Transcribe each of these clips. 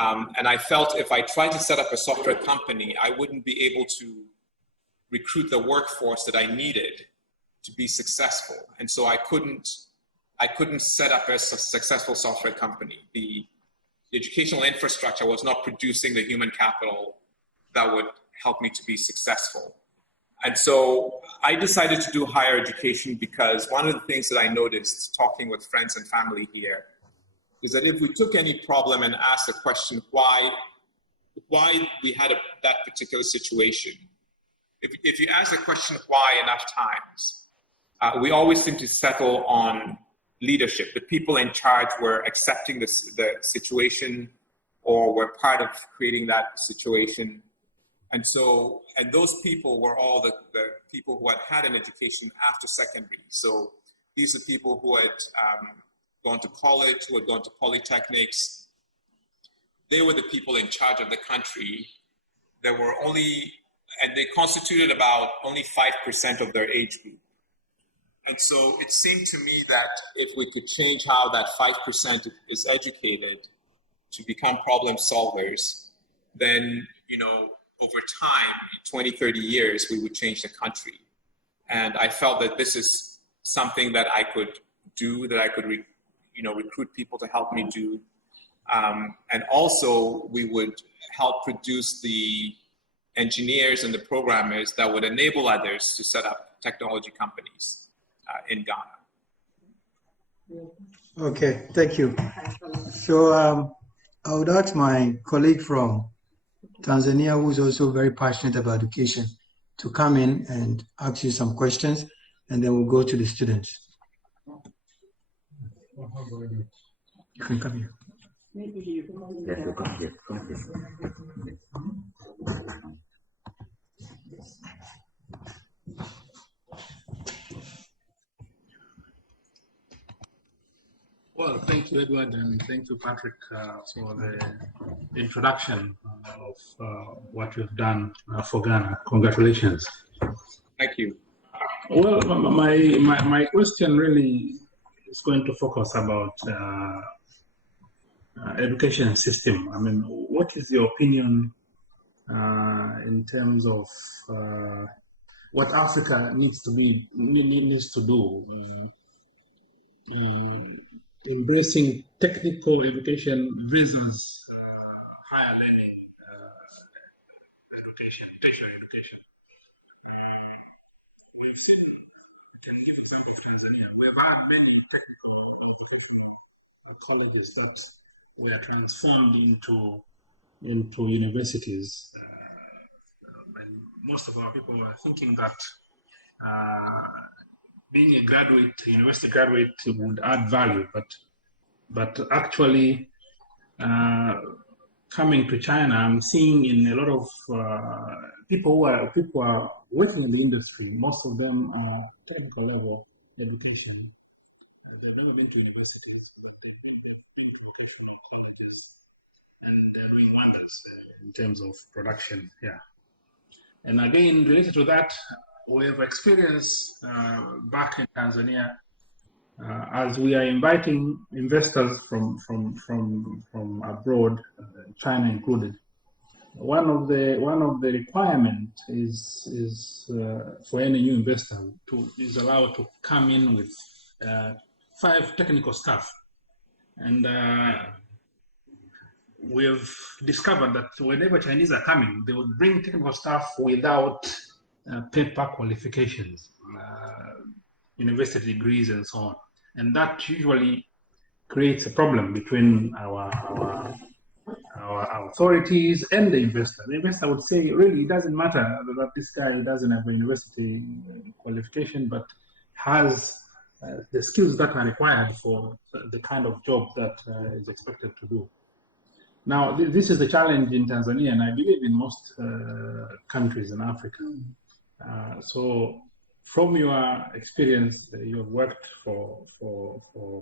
And I felt if I tried to set up a software company, I wouldn't be able to recruit the workforce that I needed to be successful. And so I couldn't set up a successful software company. The educational infrastructure was not producing the human capital that would help me to be successful. And so I decided to do higher education because one of the things that I noticed talking with friends and family here is that if we took any problem and asked the question why we had that particular situation, if you ask the question why enough times, we always seem to settle on leadership. The people in charge were accepting the situation or were part of creating that situation. And those people were all the people who had an education after secondary. So these are people who had gone to college, who had gone to polytechnics. They were the people in charge of the country. And they constituted about only 5% of their age group. And so it seemed to me that if we could change how that 5% is educated to become problem solvers, then, over time, in 20, 30 years, we would change the country. And I felt that this is something that I could do, that I could recruit people to help me do. And also we would help produce the engineers and the programmers that would enable others to set up technology companies in Ghana. Okay, thank you. So I would ask my colleague from Tanzania, who's also very passionate about education, to come in and ask you some questions, and then we'll go to the students. You can come here. Yes, we'll come here. Come here. Well, thank you, Edward, and thank you, Patrick, for the introduction of what you've done for Ghana. Congratulations. Thank you. Well, my question really is going to focus about education system. I mean, what is your opinion in terms of what Africa needs to do? Embracing technical education versus higher learning education, tertiary education. We've seen, we can give example to Tanzania. We've had many technical colleges that were transformed into universities. And most of our people are thinking that being a university graduate would add value, but actually coming to China, I'm seeing in a lot of people who are working in the industry, most of them are technical level education. They've never been to universities, but they've been to vocational colleges, and they're doing wonders in terms of production. Yeah, and again, related to that, we have experience back in Tanzania as we are inviting investors from abroad, China included. One of the requirements is for any new investor is allowed to come in with 5 technical staff, and we've discovered that whenever Chinese are coming, they would bring technical staff without paper qualifications, university degrees, and so on, and that usually creates a problem between our authorities and the investor. The investor would say, really, it doesn't matter that this guy doesn't have a university qualification, but has the skills that are required for the kind of job that is expected to do. Now, this is the challenge in Tanzania, and I believe in most countries in Africa. So, from your experience, you've worked for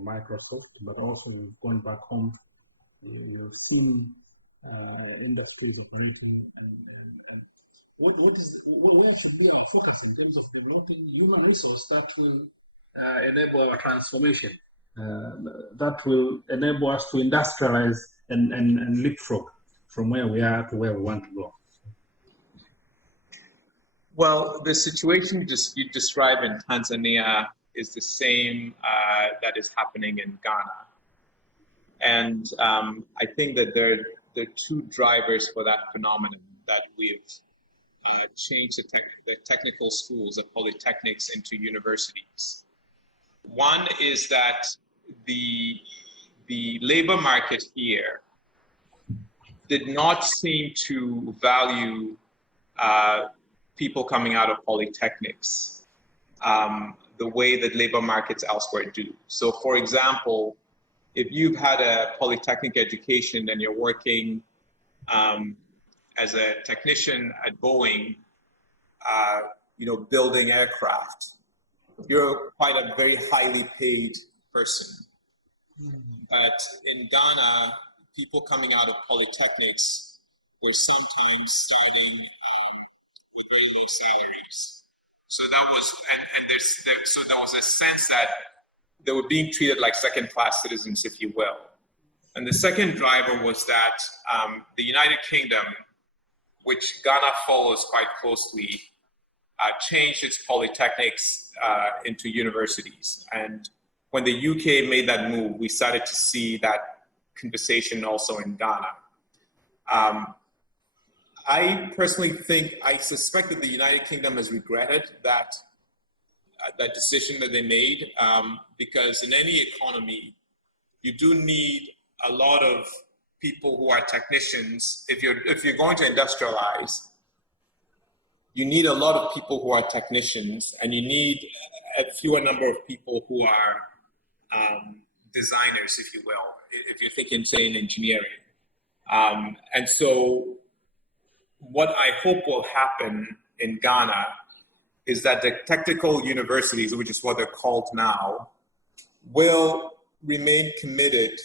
Microsoft, but also you've gone back home. You've seen industries operating, and where should be our focus in terms of developing human resource that will enable our transformation? that will enable us to industrialize and leapfrog from where we are to where we want to go? Well, the situation you describe in Tanzania is the same that is happening in Ghana. And I think that there are two drivers for that phenomenon, that we've changed the technical schools, the polytechnics, into universities. One is that the labor market here did not seem to value people coming out of polytechnics the way that labor markets elsewhere do. So for example, if you've had a polytechnic education and you're working as a technician at Boeing, building aircraft, you're quite a very highly paid person. But in Ghana, people coming out of polytechnics were sometimes starting with very low salaries. So that was, so there was a sense that they were being treated like second-class citizens, if you will. And the second driver was that the United Kingdom, which Ghana follows quite closely, changed its polytechnics into universities. And when the UK made that move, we started to see that conversation also in Ghana. I personally suspect that the United Kingdom has regretted that decision that they made, because in any economy, you do need a lot of people who are technicians. If you're going to industrialize, you need a lot of people who are technicians, and you need a fewer number of people who are designers, if you will, if you're thinking, say, in engineering. And so what I hope will happen in Ghana is that the technical universities, which is what they're called now, will remain committed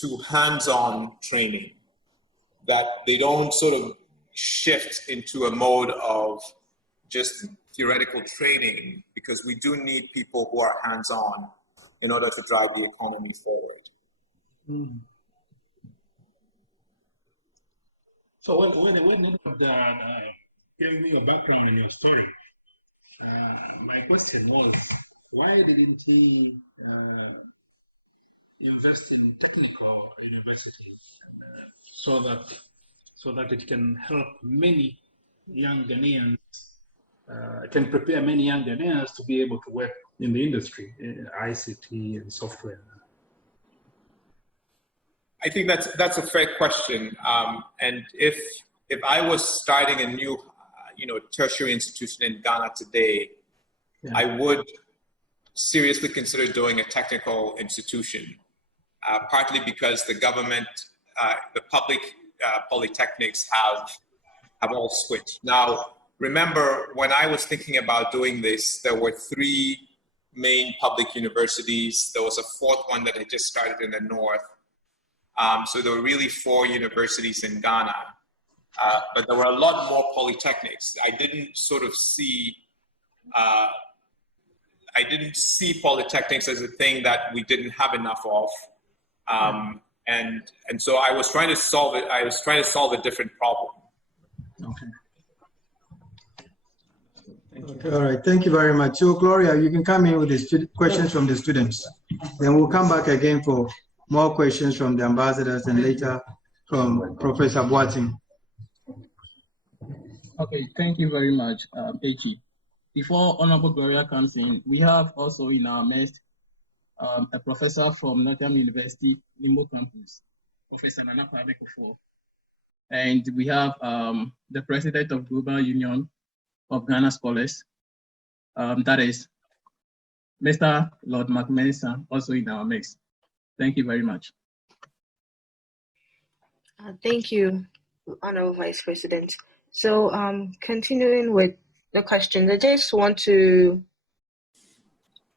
to hands-on training, that they don't sort of shift into a mode of just theoretical training, because we do need people who are hands-on in order to drive the economy forward. Mm. So when you look at giving me your background and your story, my question was, why didn't you invest in technical universities so that it can help many young Ghanaians, can prepare many young Ghanaians to be able to work in the industry, in ICT and software? I think that's a fair question. And if I was starting a new, tertiary institution in Ghana today, yeah, I would seriously consider doing a technical institution, partly because the government, the public polytechnics have all switched. Now, remember, when I was thinking about doing this, there were 3 main public universities. There was a 4th one that had just started in the north. So there were really 4 universities in Ghana, but there were a lot more polytechnics. I didn't see polytechnics as a thing that we didn't have enough of. And so I was trying to solve it. I was trying to solve a different problem. Okay. Okay, all right, thank you very much. So Gloria, you can come in with the questions from the students. Then we'll come back again for more questions from the ambassadors and later from Professor Boateng. Okay, thank you very much, Echi. Before Honorable Gloria comes in, we have also in our midst a professor from Nottingham University, Limbo Campus, Professor Nana Kwabekofo. And we have the president of Global Union of Ghana Scholars, that is Mr. Lord McMensa, also in our midst. Thank you very much. Thank you, Honorable Vice President. So continuing with the questions, I just want to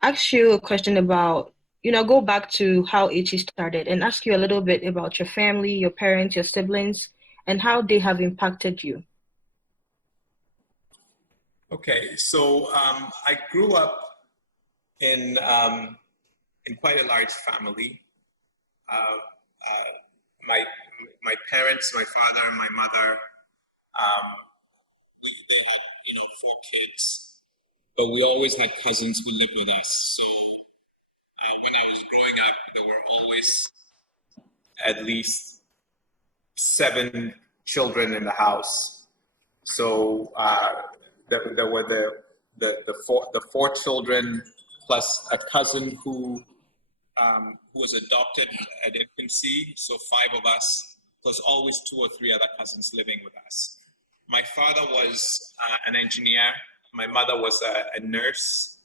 ask you a question about, go back to how HE started and ask you a little bit about your family, your parents, your siblings, and how they have impacted you. Okay, so I grew up in in quite a large family. My parents, my father, my mother, they had, 4 kids, but we always had cousins who lived with us. So when I was growing up, there were always at least 7 children in the house. So there were the 4 children plus a cousin who was adopted at infancy. So 5 of us, plus always 2 or 3 other cousins living with us. My father was an engineer. My mother was a nurse.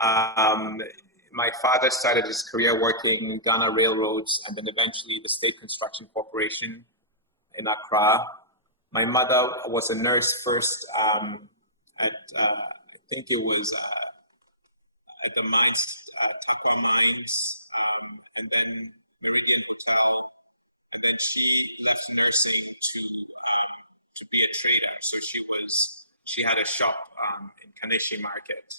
My father started his career working in Ghana Railroads and then eventually the State Construction Corporation in Accra. My mother was a nurse first at, I think it was at the mines, Takwa Mines, and then Meridian Hotel. And then she left nursing to be a trader. So she had a shop in Kaneshi Market.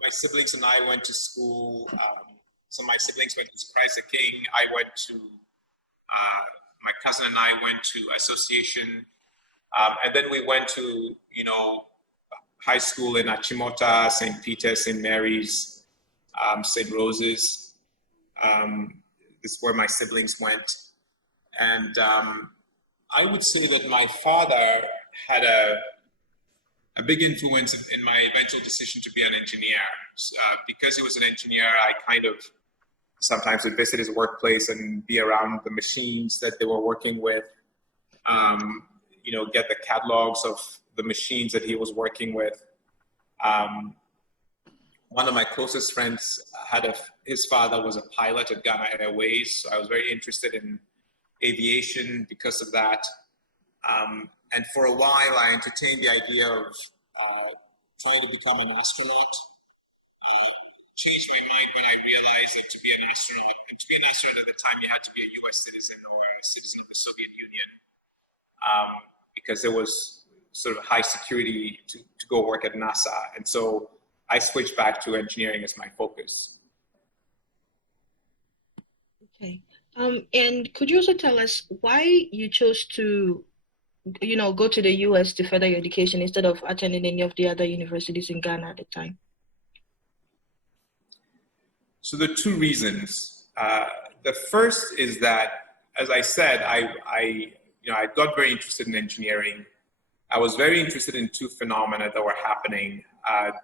My siblings and I went to school. So my siblings went to Christ the King. My cousin and I went to Association. And then we went to, high school in Achimota, St. Peter's, St. Mary's, St. Rose's. This is where my siblings went. And I would say that my father had a big influence in my eventual decision to be an engineer. Because he was an engineer, I kind of sometimes would visit his workplace and be around the machines that they were working with, get the catalogs of the machines that he was working with. One of my closest friends his father was a pilot at Ghana Airways, so I was very interested in aviation because of that. And for a while, I entertained the idea of trying to become an astronaut. Changed my mind when I realized that to be an astronaut at the time, you had to be a U.S. citizen or a citizen of the Soviet Union, because there was sort of high security to go work at NASA. And so I switched back to engineering as my focus. Okay. And could you also tell us why you chose to, go to the US to further your education instead of attending any of the other universities in Ghana at the time? So there are 2 reasons. The first is that, as I said, I got very interested in engineering. I was very interested in 2 phenomena that were happening.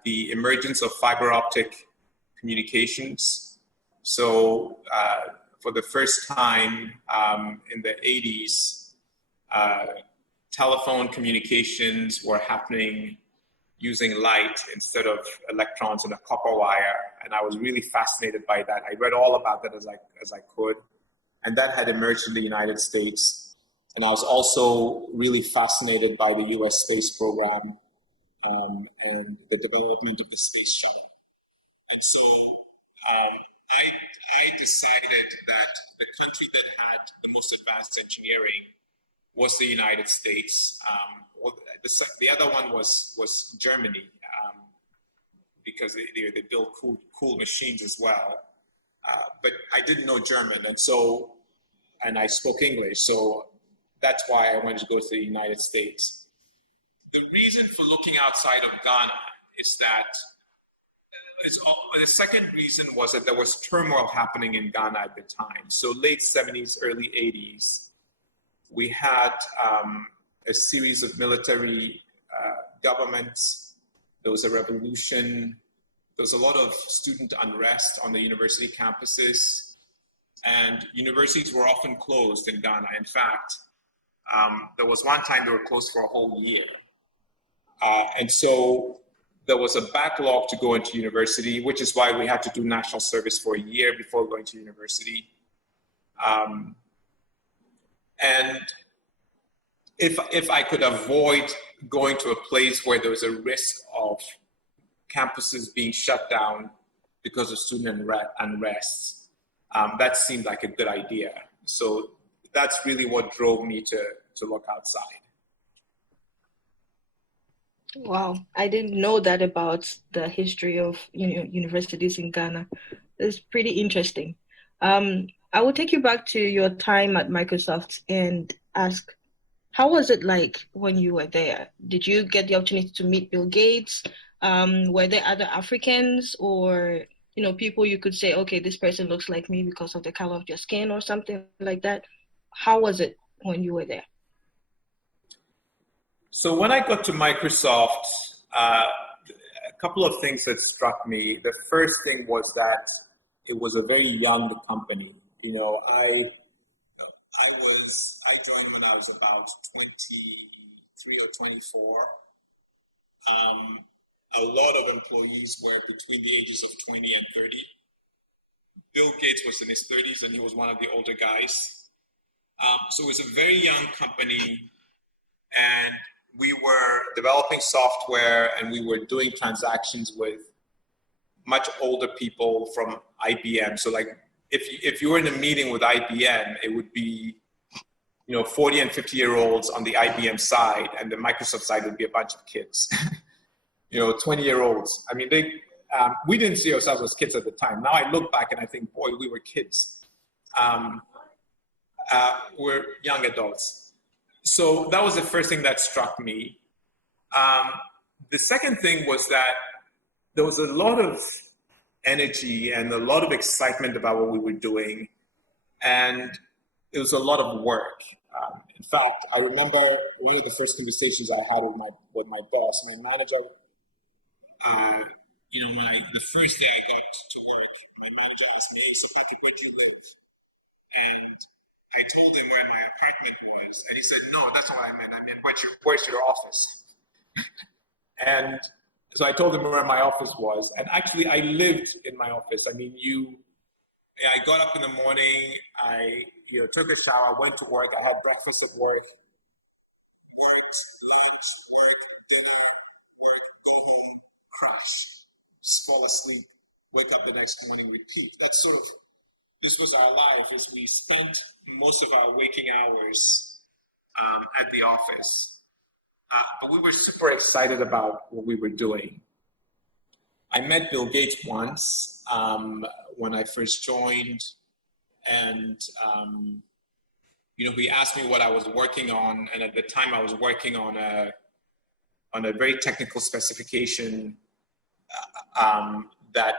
The emergence of fiber optic communications. So for the first time in the 80s, telephone communications were happening using light instead of electrons in a copper wire. And I was really fascinated by that. I read all about that as I could. And that had emerged in the United States. And I was also really fascinated by the US space program and the development of the space shuttle. And so I decided that the country that had the most advanced engineering was the United States. The other one was Germany, because they build cool machines as well. But I didn't know German, and I spoke English, so that's why I wanted to go to the United States. The reason for looking outside of Ghana is that the second reason was that there was turmoil happening in Ghana at the time. So late 70s, early 80s, we had a series of military governments. There was a revolution. There was a lot of student unrest on the university campuses, and universities were often closed in Ghana. In fact, there was one time they were closed for a whole year. And so there was a backlog to go into university, which is why we had to do national service for a year before going to university. And if I could avoid going to a place where there was a risk of campuses being shut down because of student unrest, that seemed like a good idea. So that's really what drove me to look outside. Wow, I didn't know that about the history of universities in Ghana. It's pretty interesting. I will take you back to your time at Microsoft and ask, how was it like when you were there? Did you get the opportunity to meet Bill Gates? Were there other Africans or people you could say, okay, this person looks like me because of the color of their skin or something like that? How was it when you were there? So when I got to Microsoft, a couple of things that struck me. The first thing was that it was a very young company. I joined when I was about 23 or 24. A lot of employees were between the ages of 20 and 30. Bill Gates was in his 30s and he was one of the older guys. So it was a very young company, and we were developing software and we were doing transactions with much older people from IBM. So like if you were in a meeting with IBM, it would be 40 and 50-year-olds on the IBM side, and the Microsoft side would be a bunch of kids. 20-year-olds. I mean, we didn't see ourselves as kids at the time. Now I look back and I think, boy, we were kids. We're young adults. So that was the first thing that struck me. The second thing was that there was a lot of energy and a lot of excitement about what we were doing, and it was a lot of work. In fact, I remember one of the first conversations I had with my boss, my manager. The first day I got to work, my manager asked me, "So Patrick, where do you live?" And I told him where my apartment was, and he said, "No, that's what I meant. Where's your office?" And so I told him where my office was, and actually I lived in my office. I mean, I got up in the morning, I took a shower, went to work, I had breakfast at work, worked, lunch, work, dinner, work, go home, crash, fall asleep, wake up the next morning, repeat. This was our life, as we spent most of our waking hours at the office. But we were super excited about what we were doing. I met Bill Gates once when I first joined, and he asked me what I was working on, and at the time I was working on a very technical specification that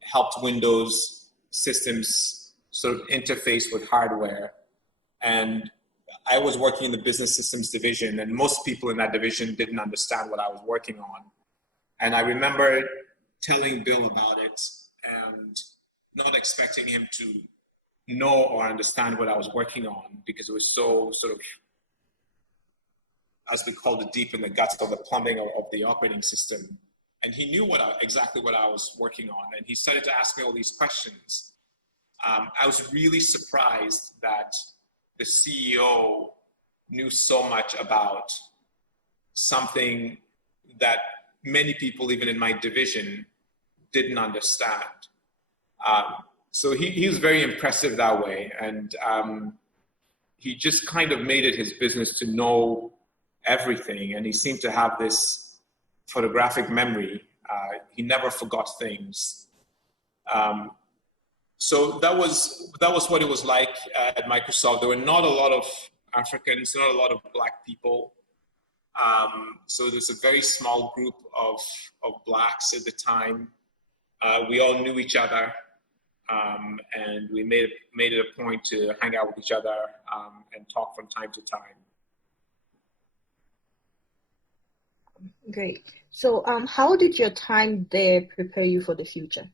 helped Windows systems sort of interface with hardware. And I was working in the business systems division, and most people in that division didn't understand what I was working on. And I remember telling Bill about it and not expecting him to know or understand what I was working on, because it was so sort of, as we call it, deep in the guts of the plumbing of the operating system. And he knew exactly what I was working on, and he started to ask me all these questions. I was really surprised that the CEO knew so much about something that many people, even in my division, didn't understand. So he was very impressive that way, and he just kind of made it his business to know everything, and he seemed to have this photographic memory. He never forgot things. So that was what it was like at Microsoft. There were not a lot of Africans, not a lot of Black people. So there's a very small group of Blacks at the time. We all knew each other, and we made it a point to hang out with each other and talk from time to time. Great. So how did your time there prepare you for the future?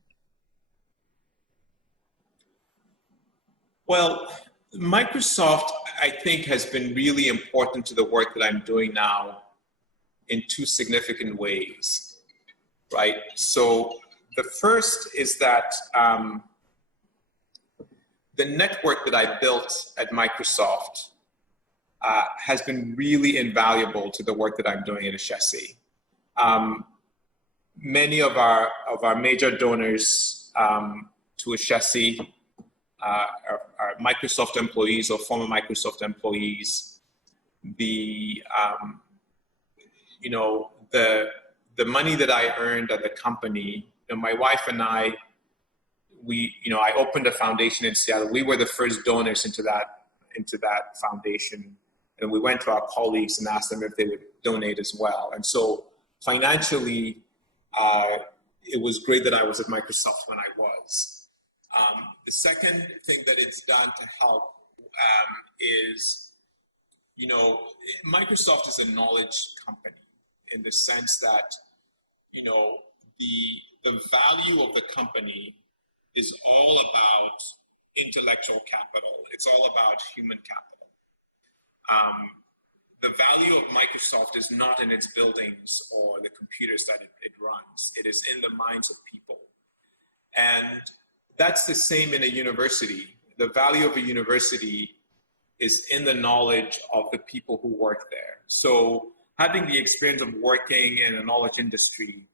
Well, Microsoft, I think, has been really important to the work that I'm doing now in two significant ways, right? So the first is that the network that I built at Microsoft has been really invaluable to the work that I'm doing at Ashesi. Many of our major donors to Ashesi are Microsoft employees or former Microsoft employees. the money that I earned at the company, my wife and I, I opened a foundation in Seattle. We were the first donors into that foundation. And we went to our colleagues and asked them if they would donate as well. And so financially, it was great that I was at Microsoft when I was. The second thing that it's done to help is, Microsoft is a knowledge company in the sense that, the value of the company is all about intellectual capital. It's all about human capital. The value of Microsoft is not in its buildings or the computers that it runs. It is in the minds of people. And that's the same in a university. The value of a university is in the knowledge of the people who work there. So having the experience of working in a knowledge industry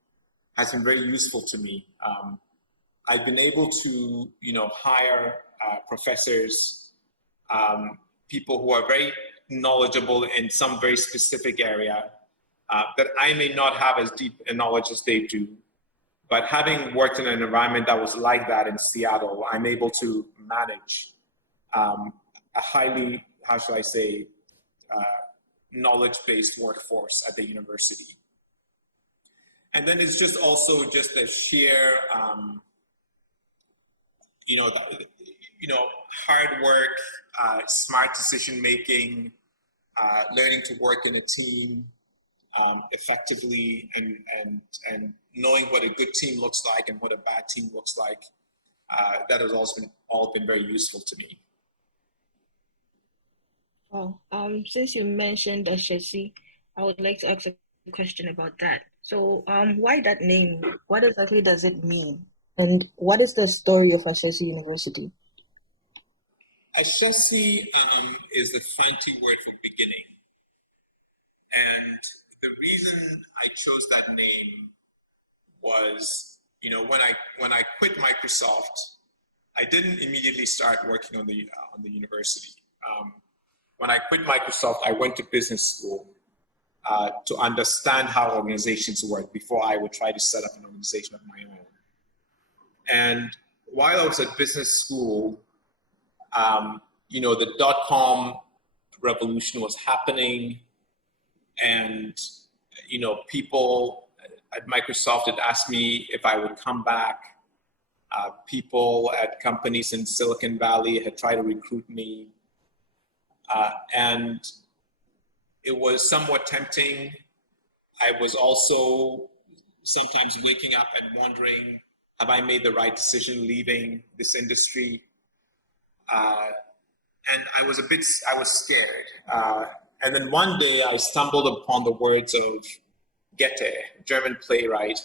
has been very useful to me. I've been able to, hire professors, people who are very knowledgeable in some very specific area that I may not have as deep a knowledge as they do. But having worked in an environment that was like that in Seattle, I'm able to manage a highly, knowledge-based workforce at the university. And then it's just also just the sheer, hard work, smart decision-making, learning to work in a team effectively, and knowing what a good team looks like and what a bad team looks like. That has also all been very useful to me. Oh, since you mentioned Ashesi, I would like to ask a question about that. So, why that name? What exactly does it mean? And what is the story of Ashesi University? Ashesi is the Fanti word for beginning. And the reason I chose that name was, when I quit Microsoft, I didn't immediately start working on the university. When I quit Microsoft, I went to business school to understand how organizations work before I would try to set up an organization of my own. And while I was at business school, the dot-com revolution was happening, and people at Microsoft had asked me if I would come back. People at companies in Silicon Valley had tried to recruit me, and it was somewhat tempting. I was also sometimes waking up and wondering, have I made the right decision leaving this industry? And I was scared. And then one day I stumbled upon the words of Goethe, a German playwright,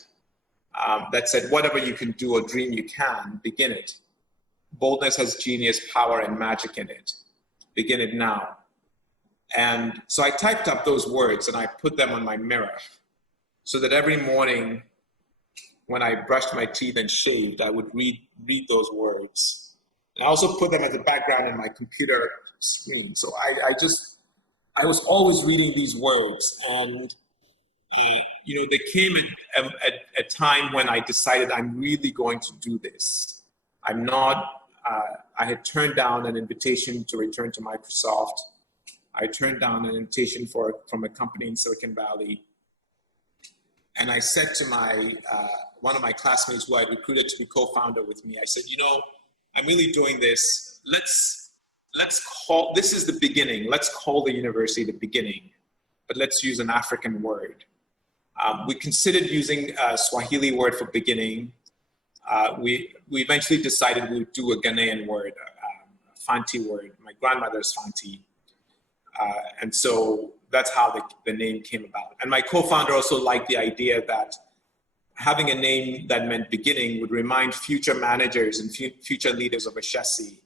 that said, whatever you can do or dream you can, begin it. Boldness has genius, power, and magic in it. Begin it now. And so I typed up those words and I put them on my mirror so that every morning when I brushed my teeth and shaved, I would read those words. And I also put them as a background in my computer screen. So I was always reading these words, and there came a time when I decided I'm really going to do this. I'm not. I had turned down an invitation to return to Microsoft. I turned down an invitation from a company in Silicon Valley, and I said to one of my classmates who I recruited to be co-founder with me, I said, I'm really doing this. Let's call, this is the beginning. Let's call the university the beginning, but let's use an African word. We considered using a Swahili word for beginning. We eventually decided we would do a Ghanaian word, a Fanti word. My grandmother's Fanti. And so that's how the name came about. And my co-founder also liked the idea that having a name that meant beginning would remind future managers and future leaders of Ashesi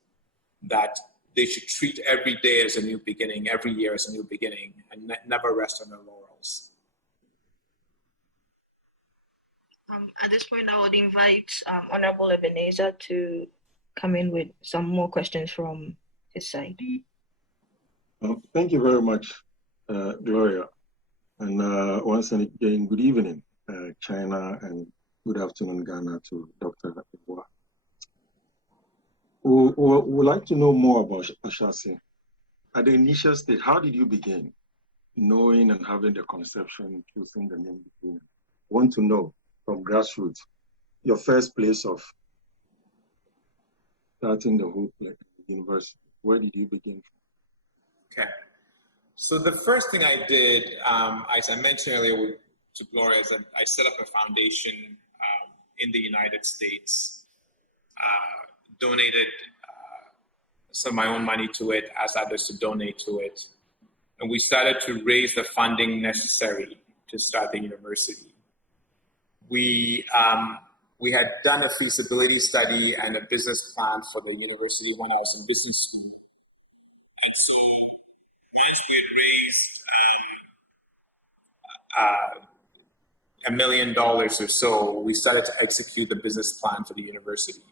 that they should treat every day as a new beginning, every year as a new beginning, and never rest on their laurels. At this point, I would invite Honorable Ebenezer to come in with some more questions from his side. Thank you very much, Gloria. And once again, good evening, China, and good afternoon, Ghana, to Dr. Awuah. We would like to know more about Ashesi. At the initial stage, how did you begin knowing and having the conception, choosing the name? Want to know from grassroots, your first place of starting the whole university. Where did you begin from? Okay. So the first thing I did, as I mentioned earlier to Gloria, is that I set up a foundation in the United States, donated some of my own money to it, asked others to donate to it. And we started to raise the funding necessary to start the university. We had done a feasibility study and a business plan for the university when I was in business school. And so once we had raised $1 million or so, we started to execute the business plan for the university.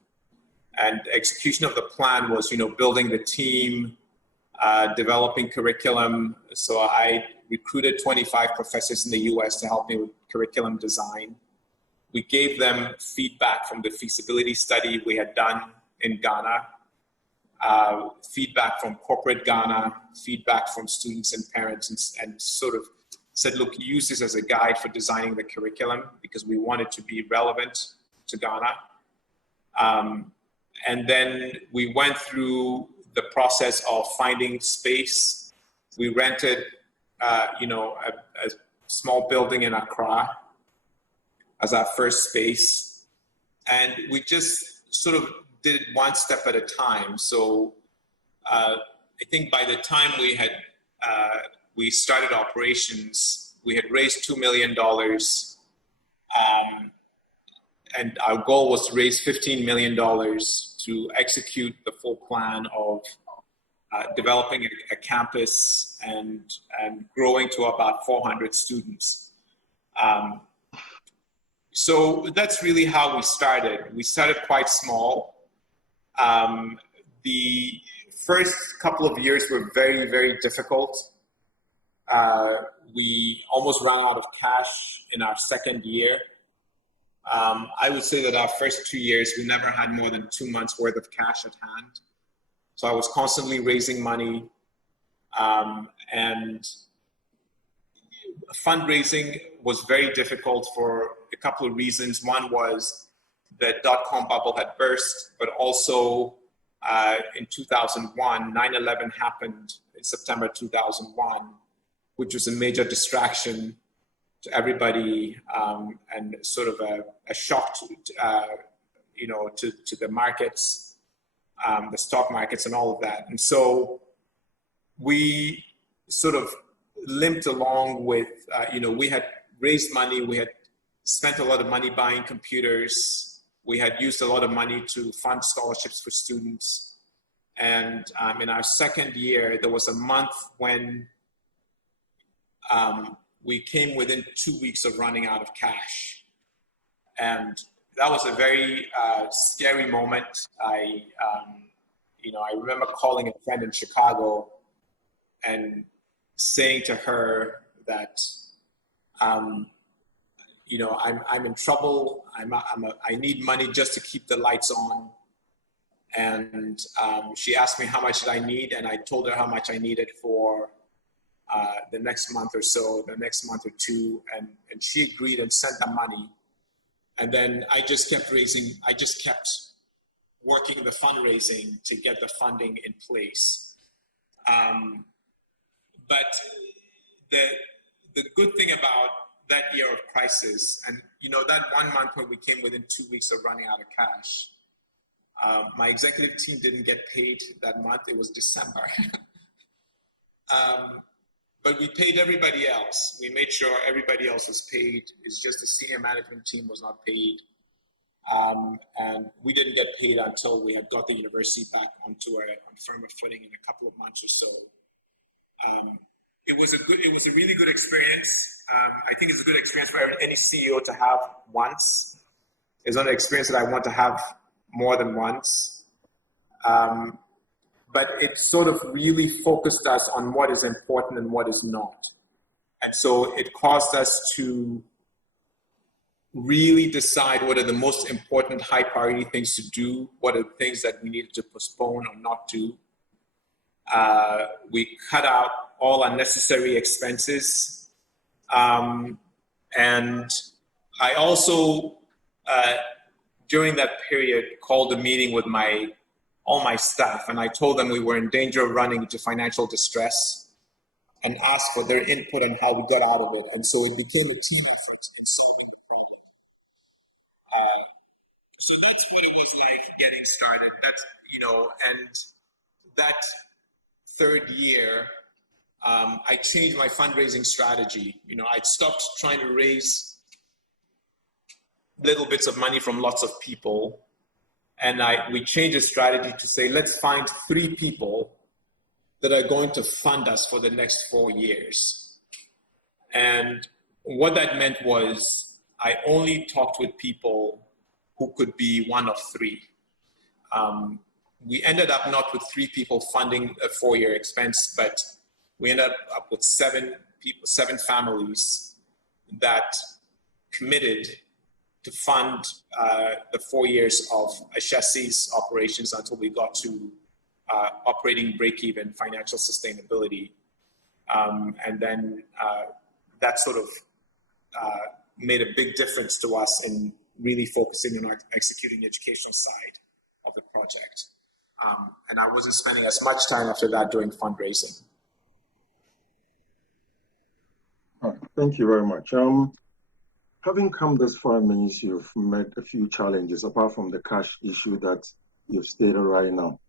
And execution of the plan was, building the team, developing curriculum. So I recruited 25 professors in the US to help me with curriculum design. We gave them feedback from the feasibility study we had done in Ghana, feedback from corporate Ghana, feedback from students and parents, and sort of said, look, use this as a guide for designing the curriculum because we want it to be relevant to Ghana. And then we went through the process of finding space. We rented, a small building in Accra as our first space. And we just sort of did it one step at a time. So I think by the time we started operations, we had raised $2 million. And our goal was to raise $15 million to execute the full plan of developing a campus and growing to about 400 students. So that's really how we started. We started quite small. The first couple of years were very, very difficult. We almost ran out of cash in our second year. I would say that our first 2 years, we never had more than 2 months worth of cash at hand. So I was constantly raising money, and fundraising was very difficult for a couple of reasons. One was the dot-com bubble had burst, but also in 2001, 9/11 happened in September 2001, which was a major distraction to everybody, and sort of a shock to the markets, the stock markets and all of that. And so we sort of limped along with, we had raised money, we had spent a lot of money buying computers, we had used a lot of money to fund scholarships for students. And in our second year, there was a month when we came within 2 weeks of running out of cash. And that was a very scary moment. I remember calling a friend in Chicago and saying to her that, I'm in trouble. I need money just to keep the lights on. And she asked me how much did I need, and I told her how much I needed for the next month or so, the next month or two, and she agreed and sent the money. And then I just kept working the fundraising to get the funding in place. But the good thing about that year of crisis, and that 1 month when we came within 2 weeks of running out of cash, my executive team didn't get paid that month. It was December. But we paid everybody else. We made sure everybody else was paid. It's just the senior management team was not paid. And we didn't get paid until we had got the university back on firmer footing in a couple of months or so. It was a really good experience. I think it's a good experience for any CEO to have once. It's not an experience that I want to have more than once. But it sort of really focused us on what is important and what is not. And so it caused us to really decide what are the most important high priority things to do, what are the things that we needed to postpone or not do. We cut out all unnecessary expenses. And I also, during that period, called a meeting with all my staff, and I told them we were in danger of running into financial distress and asked for their input on how we got out of it. And so it became a team effort in solving the problem. So that's what it was like getting started. That's, and that third year, I changed my fundraising strategy. I'd stopped trying to raise little bits of money from lots of people. And we changed the strategy to say, let's find 3 people that are going to fund us for the next 4 years. And what that meant was I only talked with people who could be one of 3. We ended up not with 3 people funding a 4-year expense, but we ended up with 7 families that committed to fund the 4 years of Ashesi's operations until we got to operating break-even financial sustainability. And then that sort of made a big difference to us in really focusing on executing the educational side of the project. And I wasn't spending as much time after that doing fundraising. All right, thank you very much. Having come this far means you've met a few challenges apart from the cash issue that you've stated right now.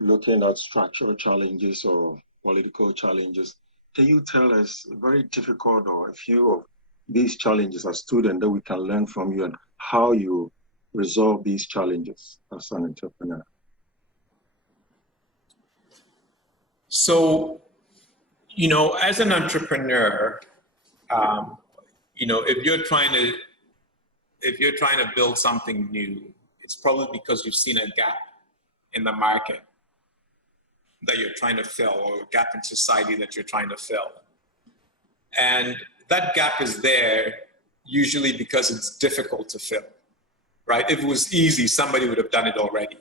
Looking at structural challenges or political challenges, can you tell us a very difficult or a few of these challenges as students that we can learn from you and how you resolve these challenges as an entrepreneur? So, as an entrepreneur, if you're trying to build something new, it's probably because you've seen a gap in the market that you're trying to fill, or a gap in society that you're trying to fill. And that gap is there usually because it's difficult to fill, right? If it was easy, somebody would have done it already.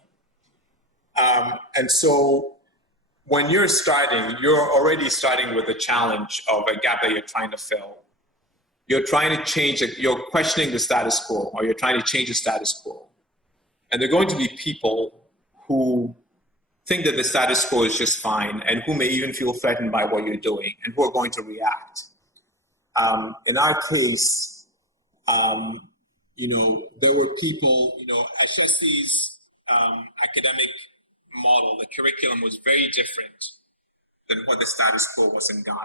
And so when you're starting, you're already starting with a challenge of a gap that you're trying to fill. You're trying to change it, you're questioning the status quo, or you're trying to change the status quo. And there are going to be people who think that the status quo is just fine and who may even feel threatened by what you're doing and who are going to react. In our case, there were people, Ashesi's academic model, the curriculum was very different than what the status quo was in Ghana.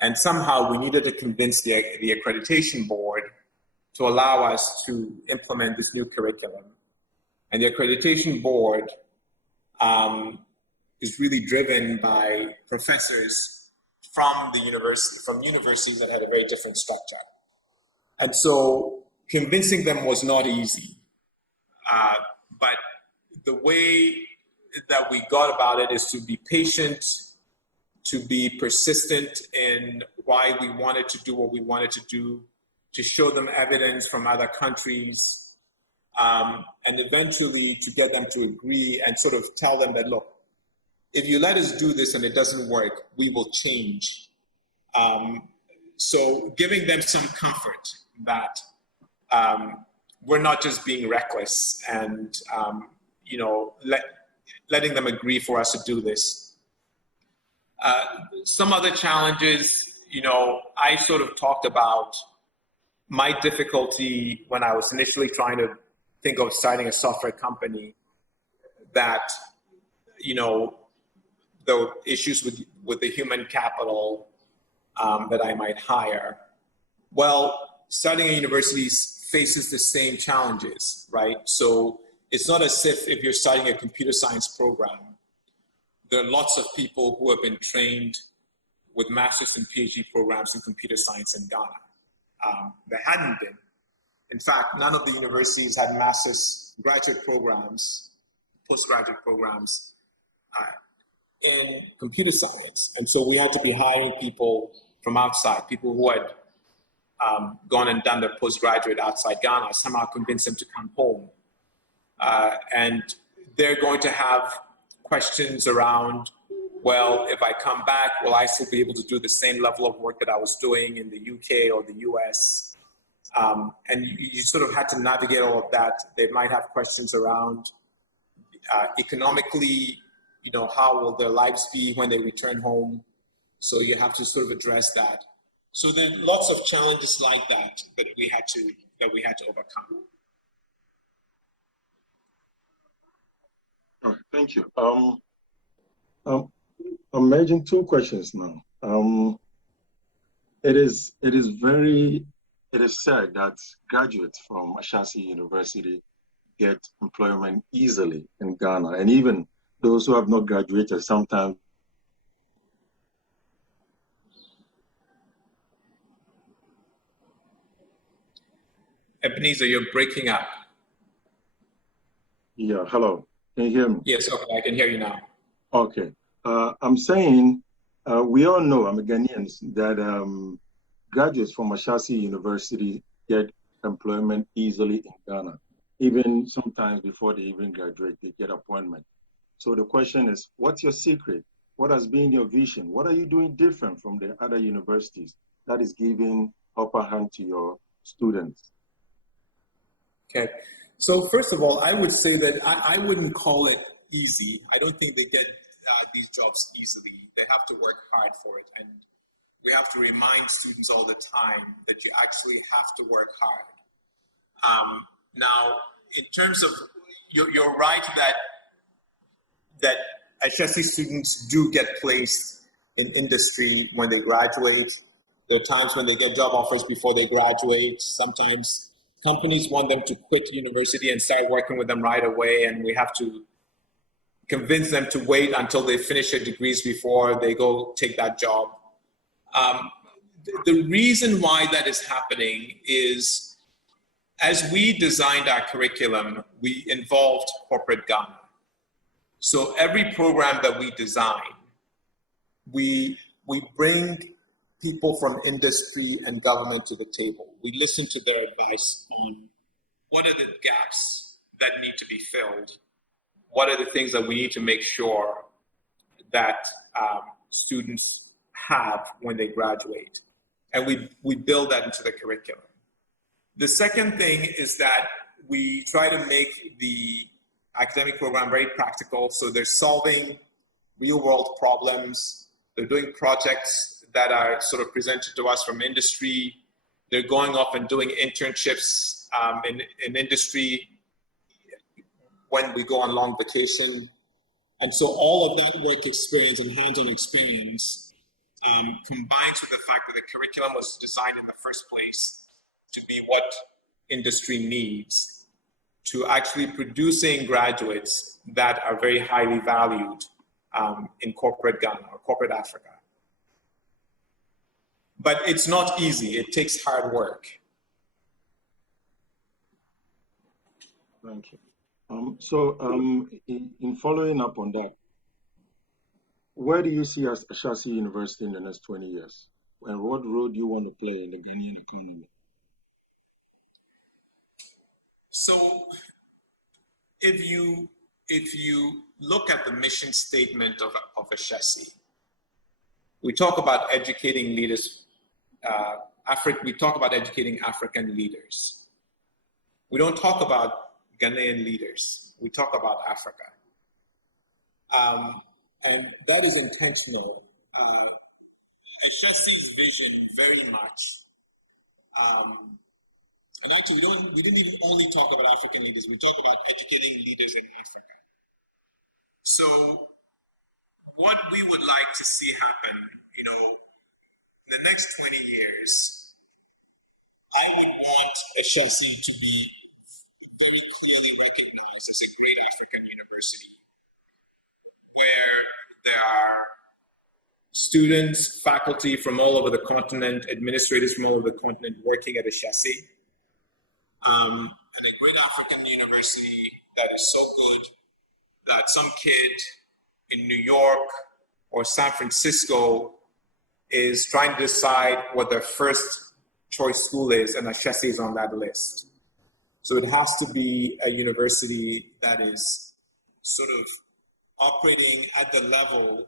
And somehow we needed to convince the accreditation board to allow us to implement this new curriculum. And the accreditation board is really driven by professors from universities that had a very different structure. And so convincing them was not easy. But the way that we got about it is to be patient, to be persistent in why we wanted to do what we wanted to do, to show them evidence from other countries, and eventually to get them to agree and sort of tell them that, look, if you let us do this and it doesn't work, we will change. So giving them some comfort that we're not just being reckless and letting them agree for us to do this. Some other challenges, I sort of talked about my difficulty when I was initially trying to think of starting a software company, that, the issues with the human capital that I might hire. Well, starting a university faces the same challenges, right? So it's not as if you're starting a computer science program, there are lots of people who have been trained with master's and PhD programs in computer science in Ghana. There hadn't been. In fact, none of the universities had master's graduate programs, postgraduate programs in computer science. And so we had to be hiring people from outside, people who had gone and done their postgraduate outside Ghana, somehow convince them to come home. And they're going to have questions around, well, if I come back, will I still be able to do the same level of work that I was doing in the UK or the US? And you sort of had to navigate all of that. They might have questions around economically, how will their lives be when they return home? So you have to sort of address that. So there are lots of challenges like that that we had to overcome. Oh, thank you. I'm merging two questions now. It is said that graduates from Ashesi University get employment easily in Ghana, and even those who have not graduated sometimes. Ebenezer, you're breaking up. Yeah, hello. Can you hear me? Yes, okay, I can hear you now. Okay. I'm saying we all know, I'm a Ghanaians, that graduates from Ashesi University get employment easily in Ghana. Even sometimes before they even graduate, they get appointment. So the question is, what's your secret? What has been your vision? What are you doing different from the other universities that is giving upper hand to your students? Okay. So first of all, I would say that I wouldn't call it easy. I don't think they get these jobs easily. They have to work hard for it. And we have to remind students all the time that you actually have to work hard. Now, in terms of, you're right that Ashesi students do get placed in industry when they graduate. There are times when they get job offers before they graduate. Sometimes companies want them to quit university and start working with them right away, and we have to convince them to wait until they finish their degrees before they go take that job. The reason why that is happening is, as we designed our curriculum, we involved corporate Ghana. So every program that we design, we bring people from industry and government to the table. We listen to their advice on what are the gaps that need to be filled, what are the things that we need to make sure that students have when they graduate. And we build that into the curriculum. The second thing is that we try to make the academic program very practical. So they're solving real world problems. They're doing projects that are sort of presented to us from industry. They're going off and doing internships in industry when we go on long vacation. And so all of that work experience and hands-on experience combines with the fact that the curriculum was designed in the first place to be what industry needs, to actually producing graduates that are very highly valued in corporate Ghana or corporate Africa. But it's not easy. It takes hard work. Thank you. In following up on that, where do you see Ashesi University in the next 20 years? And what role do you want to play in the Ghanaian economy? So if you look at the mission statement of Ashesi, we talk about educating leaders, we talk about educating African leaders. We don't talk about Ghanaian leaders. We talk about Africa. And that is intentional. Ashesi's vision very much, and actually we didn't even only talk about African leaders, we talk about educating leaders in Africa. So what we would like to see happen, in the next 20 years, I would want Ashesi to be very clearly recognized as a great African university, where there are students, faculty from all over the continent, administrators from all over the continent working at Ashesi, and a great African university that is so good that some kid in New York or San Francisco is trying to decide what their first choice school is, and Ashesi is on that list. So it has to be a university that is sort of operating at the level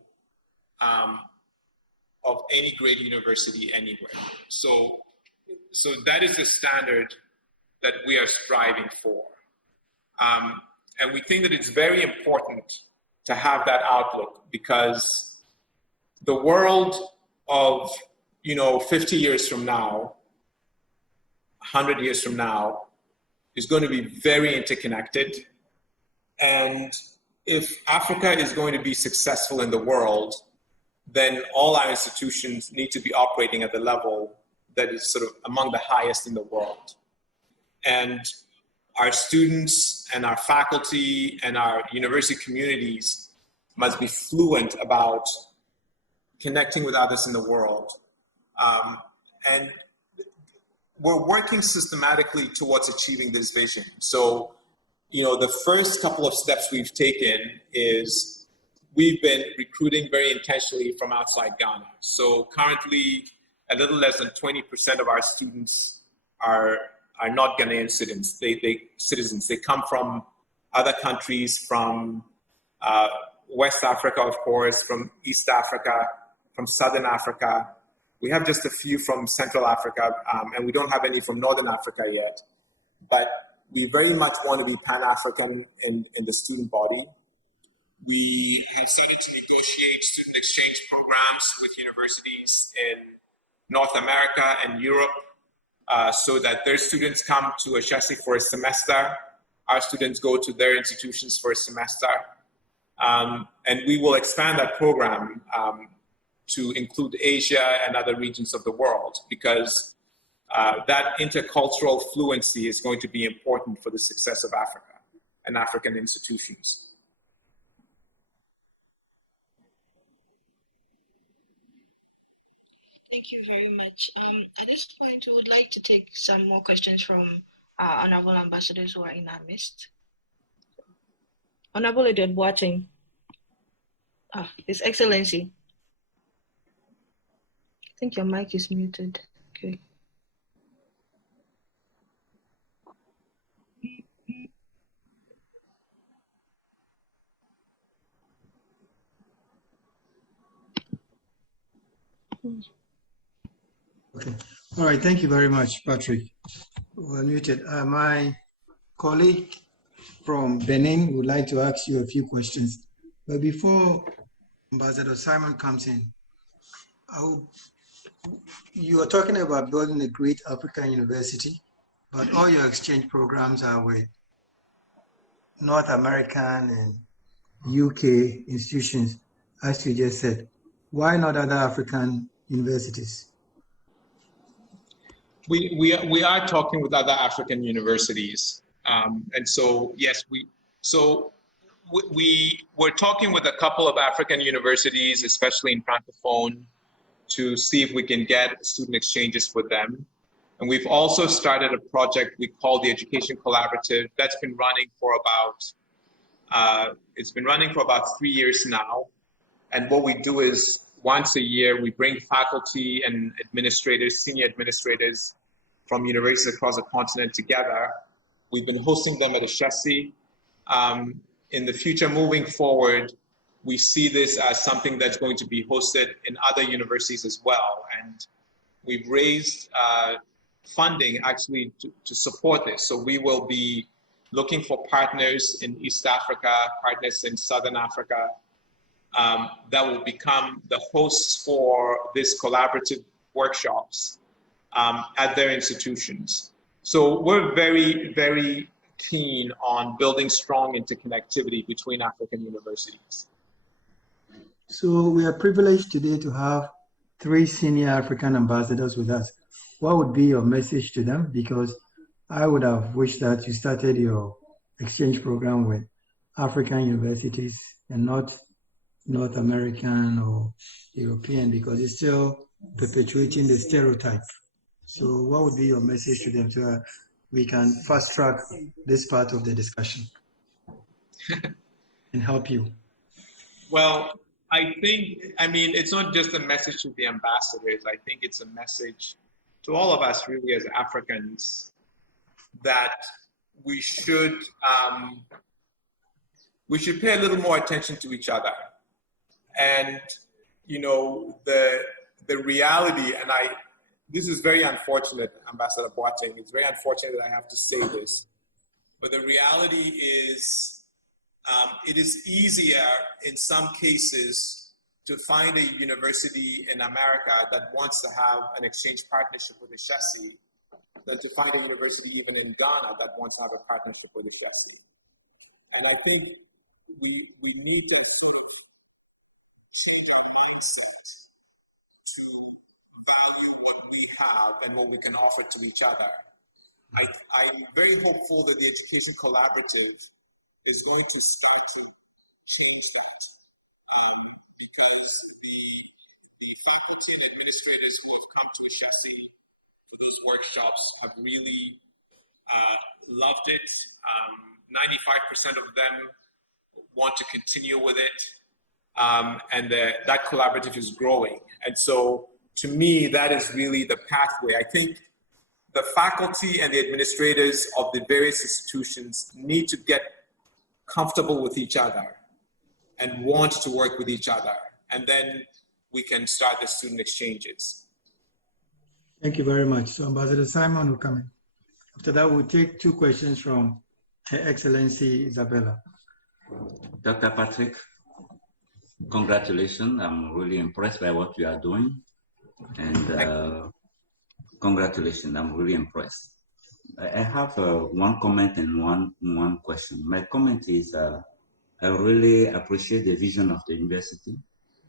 of any great university anywhere. So that is the standard that we are striving for. And we think that it's very important to have that outlook, because the world of 50 years from now, 100 years from now, is going to be very interconnected. And if Africa is going to be successful in the world, then all our institutions need to be operating at the level that is sort of among the highest in the world. And our students and our faculty and our university communities must be fluent about connecting with others in the world. And we're working systematically towards achieving this vision. So, the first couple of steps we've taken is we've been recruiting very intentionally from outside Ghana. So currently, a little less than 20% of our students are not Ghanaian citizens. They come from other countries, from West Africa, of course, from East Africa, from Southern Africa. We have just a few from Central Africa, and we don't have any from Northern Africa yet. But we very much want to be Pan-African in the student body. We have started to negotiate student exchange programs with universities in North America and Europe, so that their students come to Ashesi for a semester. Our students go to their institutions for a semester. And we will expand that program to include Asia and other regions of the world, because that intercultural fluency is going to be important for the success of Africa and African institutions. Thank you very much. At this point, we would like to take some more questions from our honorable ambassadors who are in our midst. Honorable Edward Boateng. His Excellency. I think your mic is muted. Okay. Okay. All right. Thank you very much, Patrick. We're muted. My colleague from Benin would like to ask you a few questions. But before Ambassador Simon comes in, you are talking about building a great African university, but all your exchange programs are with North American and UK institutions, as you just said. Why not other African universities? We are talking with other African universities, and so yes, we're talking with a couple of African universities, especially in Francophone, to see if we can get student exchanges for them. And we've also started a project we call the Education Collaborative that's been running for about 3 years now. And what we do is once a year, we bring faculty and administrators, senior administrators from universities across the continent together. We've been hosting them at Ashesi. In the future, moving forward, we see this as something that's going to be hosted in other universities as well. And we've raised funding actually to support this. So we will be looking for partners in East Africa, partners in Southern Africa, that will become the hosts for these collaborative workshops at their institutions. So we're very, very keen on building strong interconnectivity between African universities. So we are privileged today to have 3 senior African ambassadors with us. What would be your message to them? Because I would have wished that you started your exchange program with African universities and not North American or European, because it's still perpetuating the stereotype. So what would be your message to them so we can fast track this part of the discussion and help you? Well, I think, I mean, it's not just a message to the ambassadors. I think it's a message to all of us, really, as Africans, that we should pay a little more attention to each other. And you know, the reality, and this is very unfortunate, Ambassador Boateng. It's very unfortunate that I have to say this, but the reality is, it is easier in some cases to find a university in America that wants to have an exchange partnership with Ashesi than to find a university even in Ghana that wants to have a partnership with Ashesi. And I think we need to sort of change our mindset to value what we have and what we can offer to each other. I'm very hopeful that the Education Collaborative is going to start to change that, because the faculty and administrators who have come to Ashesi for those workshops have really loved it. 95% of them want to continue with it, and that collaborative is growing. And so, to me, that is really the pathway. I think the faculty and the administrators of the various institutions need to get comfortable with each other and want to work with each other. And then we can start the student exchanges. Thank you very much. So Ambassador Simon will come in. After that, we'll take 2 questions from Her Excellency Isabella. Dr. Patrick, congratulations. I'm really impressed by what you are doing. And congratulations, I'm really impressed. I have one comment and one question. My comment is, I really appreciate the vision of the university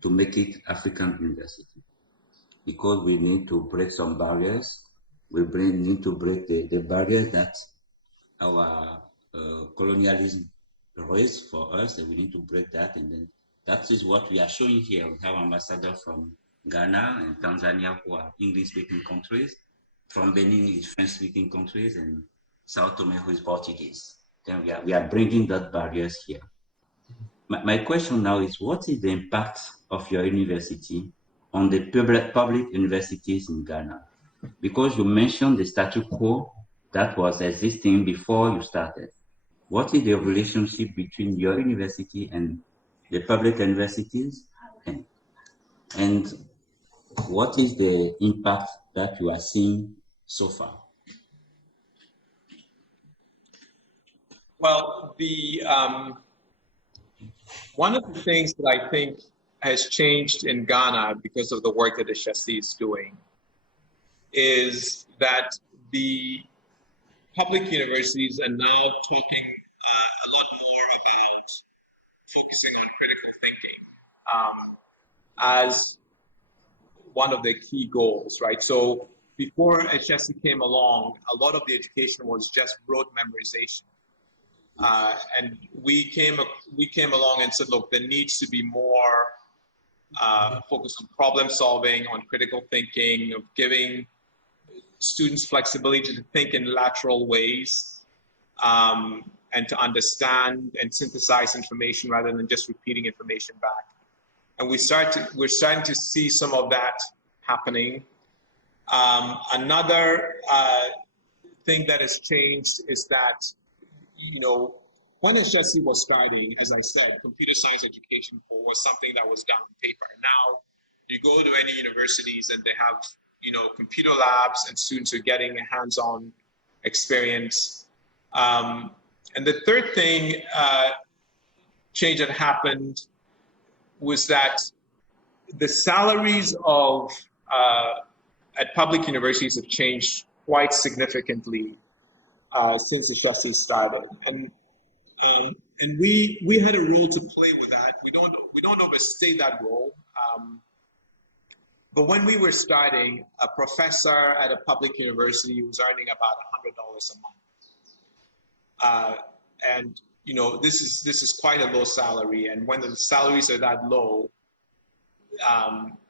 to make it African university, because we need to break some barriers. We need to break the barriers that our colonialism raised for us, and we need to break that. And then that is what we are showing here. We have ambassadors from Ghana and Tanzania, who are English-speaking countries. From Benin is French-speaking countries, and Sao Tome, who is Portuguese. Then we are bringing that barriers here. My question now is, what is the impact of your university on the public universities in Ghana? Because you mentioned the status quo that was existing before you started. What is the relationship between your university and the public universities? And what is the impact that you are seeing so far? Well, one of the things that I think has changed in Ghana because of the work that Ashesi is doing is that the public universities are now talking a lot more about focusing on critical thinking as one of the key goals, right? So before Ashesi came along, a lot of the education was just rote memorization. And we came along and said, look, there needs to be more focus on problem solving, on critical thinking, of giving students flexibility to think in lateral ways, and to understand and synthesize information rather than just repeating information back. And we're starting to see some of that happening. Another thing that has changed is that, you know, when Ashesi was starting, as I said, computer science education was something that was done on paper. Now, you go to any universities and they have, you know, computer labs, and students are getting a hands-on experience. And the third thing change that happened was that the salaries of at public universities have changed quite significantly since Ashesi started, and we had a role to play with that. We don't overstay that role. But when we were starting, a professor at a public university was earning about $100 a month, and you know, this is quite a low salary. And when the salaries are that low,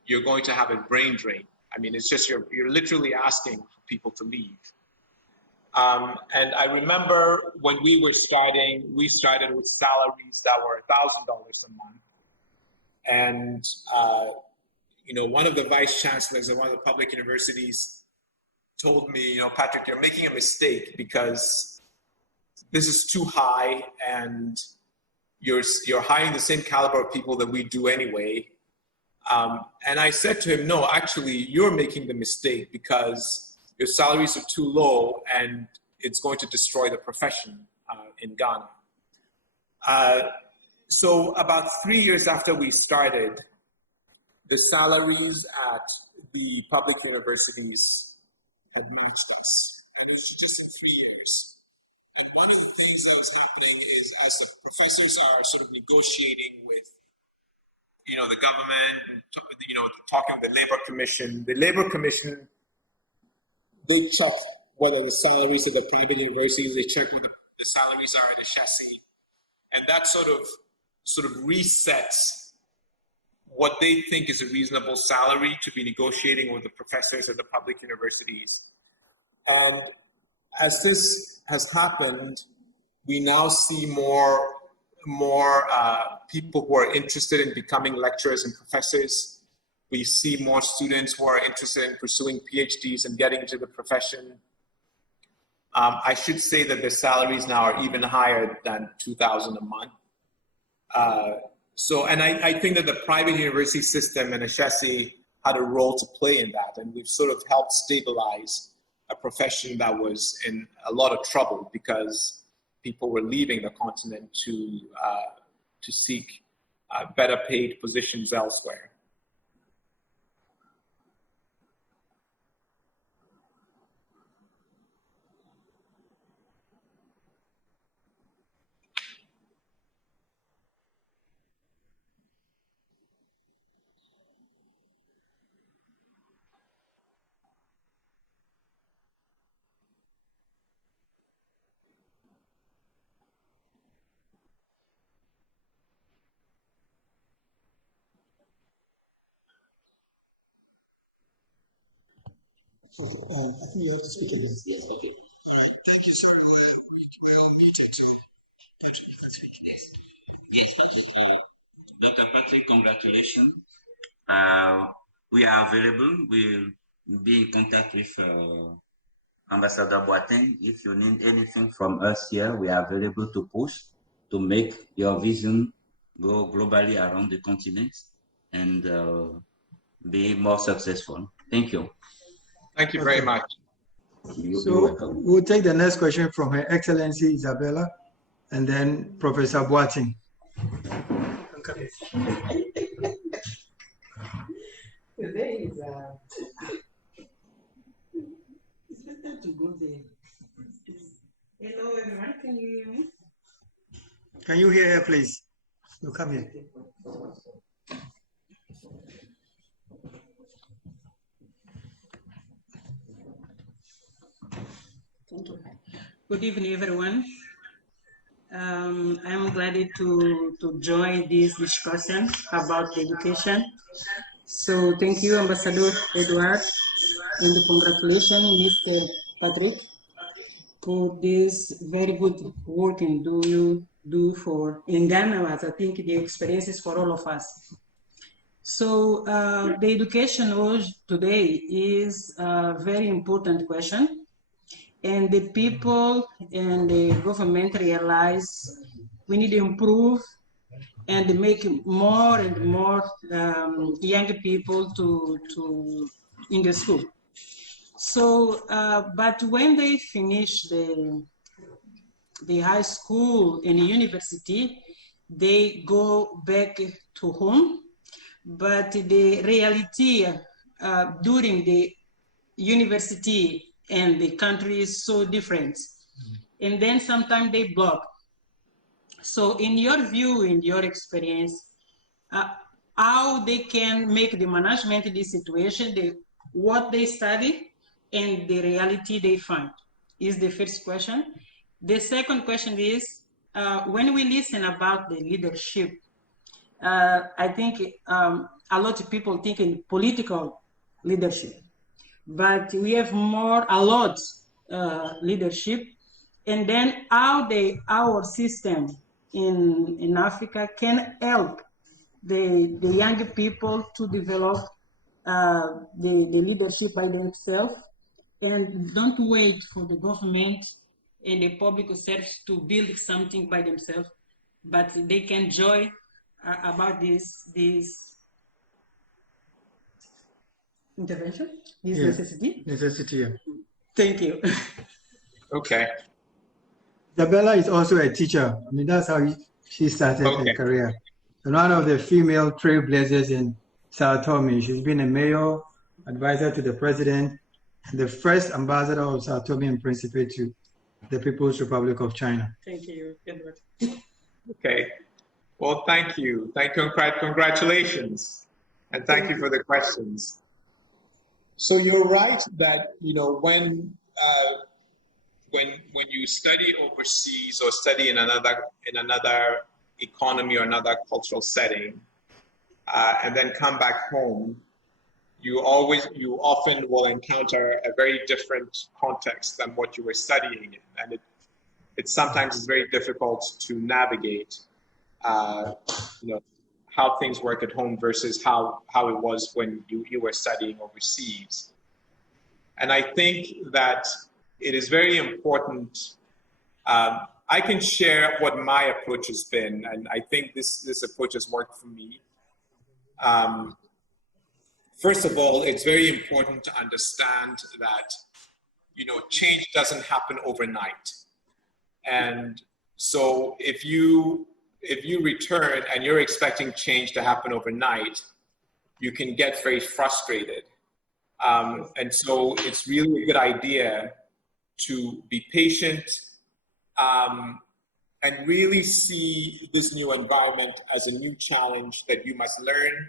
you're going to have a brain drain. I mean, it's just you're literally asking for people to leave. And I remember when we were starting, we started with salaries that were $1,000 a month. And one of the vice chancellors of one of the public universities told me, Patrick, you're making a mistake because this is too high, and you're hiring the same caliber of people that we do anyway. And I said to him, no, actually, you're making the mistake because your salaries are too low, and it's going to destroy the profession in Ghana. So about 3 years after we started, the salaries at the public universities had matched us. And it was just in 3 years. And one of the things that was happening is as the professors are sort of negotiating with, the government, talking with the Labor Commission, they check whether the salaries of the private universities, they check whether the salaries are in Ashesi. And that sort of resets what they think is a reasonable salary to be negotiating with the professors at the public universities. And as this has happened, we now see more people who are interested in becoming lecturers and professors. We see more students who are interested in pursuing PhDs and getting into the profession. I should say that the salaries now are even higher than $2,000 a month. And I think that the private university system and Ashesi had a role to play in that. And we've sort of helped stabilize a profession that was in a lot of trouble because people were leaving the continent to seek better paid positions elsewhere. So, I think you have to speak again. Yes, okay. Thank you, sir. We're all muted too. Patrick, you can speak. Yes, Patrick. Dr. Patrick, congratulations. We are available. We'll be in contact with Ambassador Boateng. If you need anything from us here, we are available to push to make your vision go globally around the continent and be more successful. Thank you. Thank you very much. You're welcome. We'll take the next question from Her Excellency Isabella, and then Professor Boateng. Today is it's better to go there. Hello everyone, can you hear me? Can you hear her, please? You come here. Good evening, everyone. I'm glad to join this discussion about education. So thank you, Ambassador Edward, and congratulations, Mr. Patrick, for this very good work and you do in Ghana. I think the experience is for all of us. So the education today is a very important question. And the people and the government realize we need to improve and make more and more young people to in the school. So, but when they finish the high school and the university, they go back to home. But the reality during the university and the country is so different. And then sometimes they block. So in your view, in your experience, how they can make the management of this situation, what they study and the reality they find is the first question. The second question is, when we listen about the leadership, I think a lot of people think in political leadership. But we have a lot leadership, and then how our system in Africa can help the young people to develop the leadership by themselves, and don't wait for the government and the public service to build something by themselves, but they can join about this intervention, this necessity. Necessity. Yeah. Thank you. Okay. Isabella is also a teacher. I mean, that's how she started her career. And one of the female trailblazers in Sao Tome. She's been a mayor, advisor to the president, and the first ambassador of Sao Tome and Principe to the People's Republic of China. Thank you, Edward. Okay. Well, thank you. Thank you. Congratulations. And thank you for the questions. So you're right that, you know, when you study overseas or study in another economy or another cultural setting, and then come back home, you often will encounter a very different context than what you were studying in, and it sometimes is very difficult to navigate, you know, how things work at home versus how it was when you were studying overseas. And I think that it is very important. I can share what my approach has been, and I think this approach has worked for me. First of all, it's very important to understand that, you know, change doesn't happen overnight. And so if you return and you're expecting change to happen overnight, you can get very frustrated. And so it's really a good idea to be patient, and really see this new environment as a new challenge that you must learn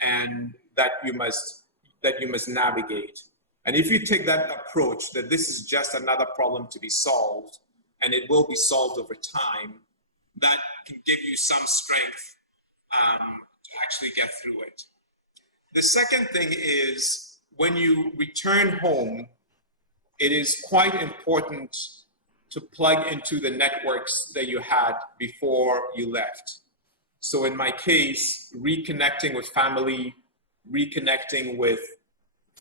and that you must navigate. And if you take that approach, that this is just another problem to be solved, and it will be solved over time, that can give you some strength to actually get through it. The second thing is, when you return home, it is quite important to plug into the networks that you had before you left. So in my case, reconnecting with family, reconnecting with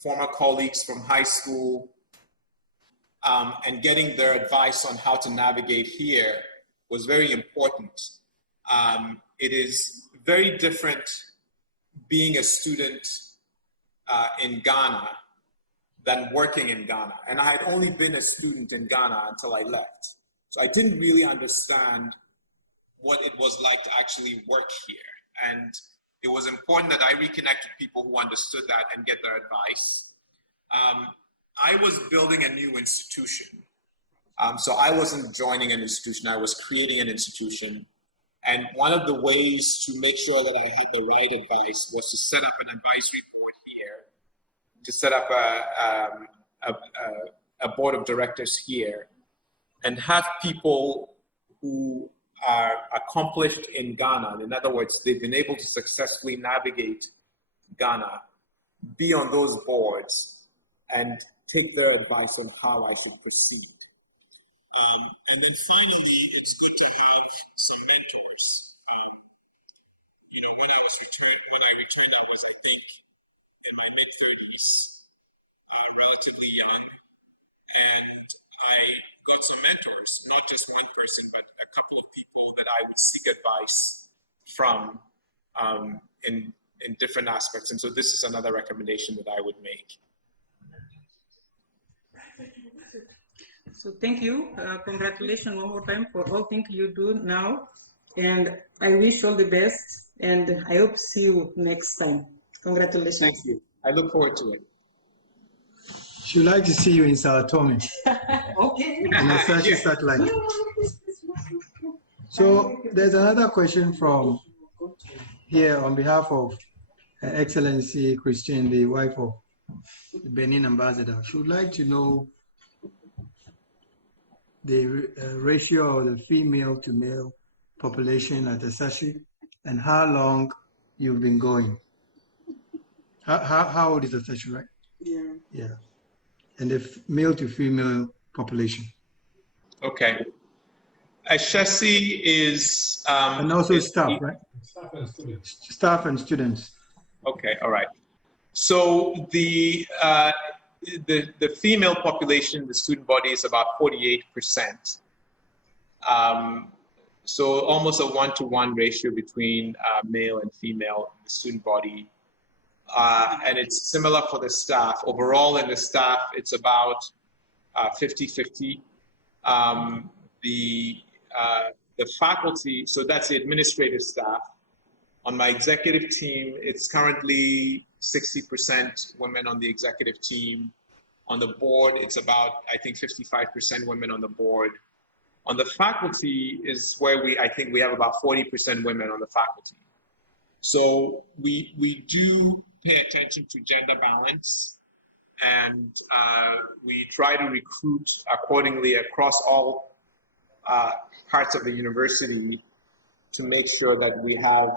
former colleagues from high school, and getting their advice on how to navigate here was very important. It is very different being a student in Ghana than working in Ghana. And I had only been a student in Ghana until I left. So I didn't really understand what it was like to actually work here. And it was important that I reconnect with people who understood that and get their advice. I was building a new institution. So I wasn't joining an institution, I was creating an institution. And one of the ways to make sure that I had the right advice was to set up an advisory board here, to set up a board of directors here, and have people who are accomplished in Ghana. In other words, they've been able to successfully navigate Ghana, be on those boards, and take their advice on how I should proceed. And then finally, it's good to have some mentors. You know, when I returned, I was, I think, in my mid-30s, relatively young, and I got some mentors, not just one person, but a couple of people that I would seek advice from in different aspects. And so this is another recommendation that I would make. So thank you. Congratulations one more time for all things you do now. And I wish you all the best. And I hope to see you next time. Congratulations. Thank you. I look forward to it. She'd like to see you in Sao Tome. Okay. In a Sashi satellite. So there's another question from here on behalf of Her Excellency Christine, the wife of the Benin ambassador. She would like to know the ratio of the female to male population at Ashesi and how long you've been going. How old is Ashesi, right? Yeah. Yeah. And the male to female population. Okay. Ashesi is... and also staff, right? Staff and students. Okay, all right. So the female population, the student body, is about 48%. So almost a 1-to-1 ratio between male and female in the student body. And it's similar for the staff. Overall in the staff, it's about 50-50. The faculty, so that's the administrative staff. On my executive team, it's currently 60% women on the executive team. On the board, it's about, I think, 55% women on the board. On the faculty is where I think we have about 40% women on the faculty. So we do pay attention to gender balance, and we try to recruit accordingly across all parts of the university to make sure that we have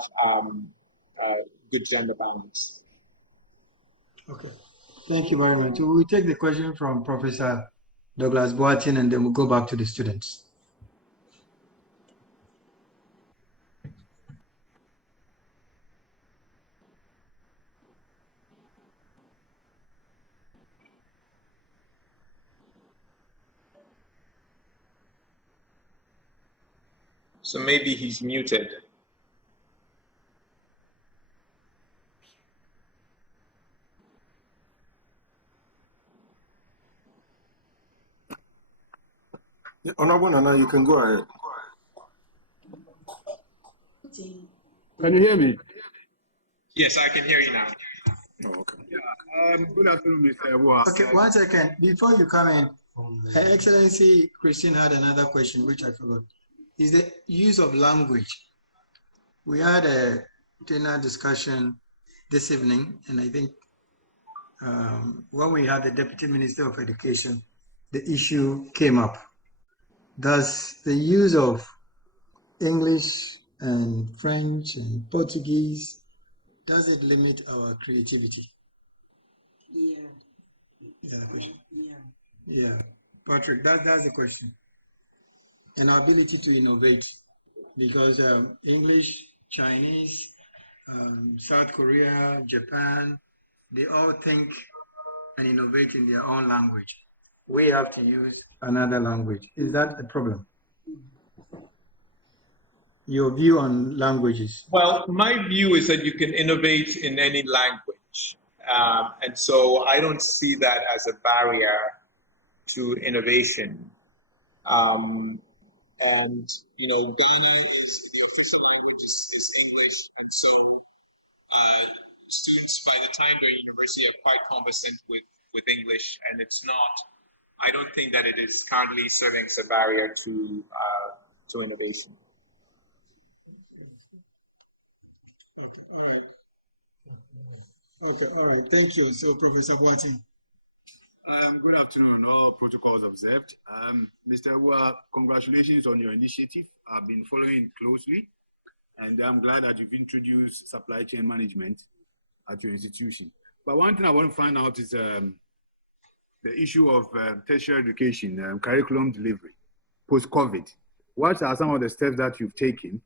good gender balance. Okay, thank you very much. So we'll take the question from Professor Douglas Boatin, and then we'll go back to the students. So maybe he's muted. Honorable Nana, you can go ahead. Can you hear me? Yes, I can hear you now. Oh, okay. Yeah. Good afternoon, Mr. Awuah. Okay, 1 second. Before you come in, Her Excellency Christine had another question, which I forgot. Is the use of language. We had a dinner discussion this evening, and I think when we had the Deputy Minister of Education, the issue came up. Does the use of English and French and Portuguese, does it limit our creativity? Yeah. Is that a question? Yeah. Yeah. Patrick, that's the question. And our ability to innovate, because English, Chinese, South Korea, Japan, they all think and innovate in their own language. We have to use another language. Is that a problem? Your view on languages? Well, my view is that you can innovate in any language. And so I don't see that as a barrier to innovation. And, Ghana is, the official language is English. And so students, by the time they're in university, are quite conversant with English. And it's not, I don't think that it is currently serving as a barrier to innovation. Okay, all right. Okay, all right. Thank you. So, Professor Boatin. Good afternoon, all protocols observed. Mr. Awuah, congratulations on your initiative. I've been following it closely, and I'm glad that you've introduced supply chain management at your institution. But one thing I want to find out is the issue of tertiary education, curriculum delivery, post-COVID. What are some of the steps that you've taken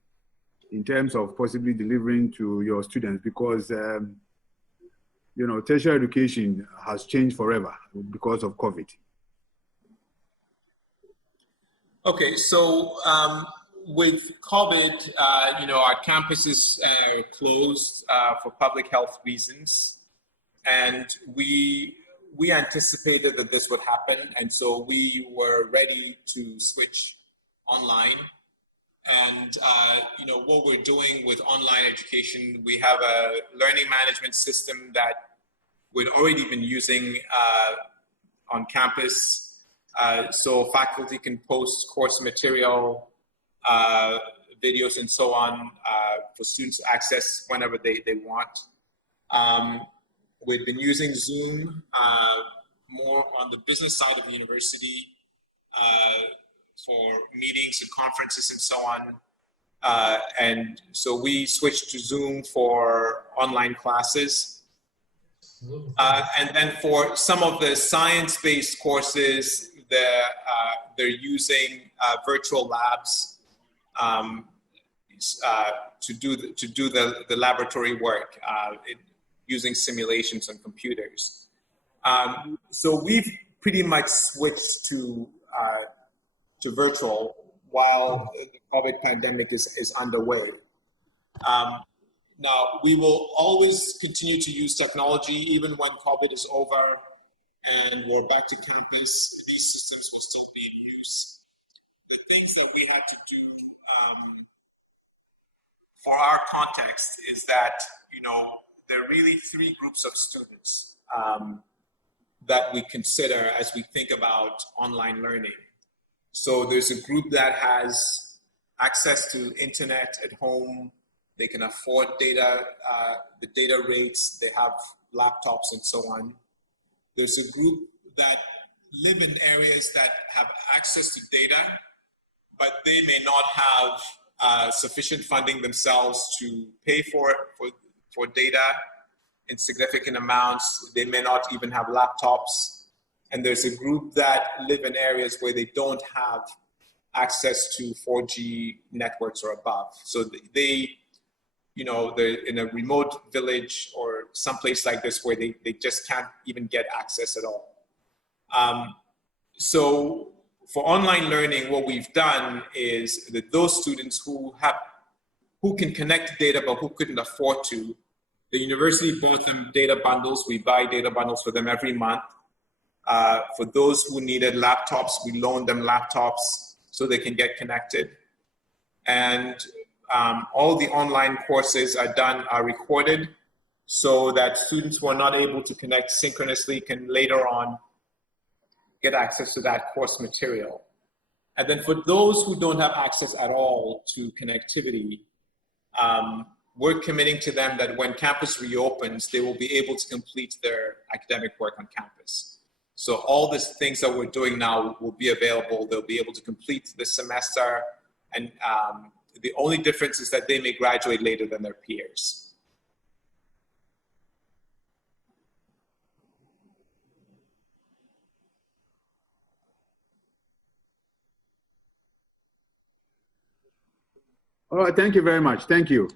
in terms of possibly delivering to your students? Because tertiary education has changed forever because of COVID. Okay, so with COVID, our campuses closed for public health reasons, and we anticipated that this would happen, and so we were ready to switch online. And what we're doing with online education, we have a learning management system that we'd already been using on campus, so faculty can post course material, videos, and so on for students to access whenever they want. We've been using Zoom more on the business side of the university for meetings and conferences and so on. And so we switched to Zoom for online classes. And then for some of the science-based courses, they're using virtual labs to do the laboratory work using simulations and computers. So we've pretty much switched to virtual while the COVID pandemic is underway. Now, we will always continue to use technology even when COVID is over and we're back to campus. These systems will still be in use. The things that we had to do for our context is that, there are really three groups of students that we consider as we think about online learning. So there's a group that has access to internet at home. They can afford data, the data rates, they have laptops and so on. There's a group that live in areas that have access to data, but they may not have sufficient funding themselves to pay for data in significant amounts. They may not even have laptops. And there's a group that live in areas where they don't have access to 4G networks or above. So they're in a remote village or someplace like this where they just can't even get access at all. So for online learning, what we've done is that those students who can connect data but who couldn't afford to, the university bought them data bundles. We buy data bundles for them every month. For those who needed laptops, we loaned them laptops so they can get connected. And all the online courses are recorded so that students who are not able to connect synchronously can later on get access to that course material. And then for those who don't have access at all to connectivity, we're committing to them that when campus reopens, they will be able to complete their academic work on campus. So all these things that we're doing now will be available. They'll be able to complete this semester. And the only difference is that they may graduate later than their peers. All right, thank you very much. Thank you.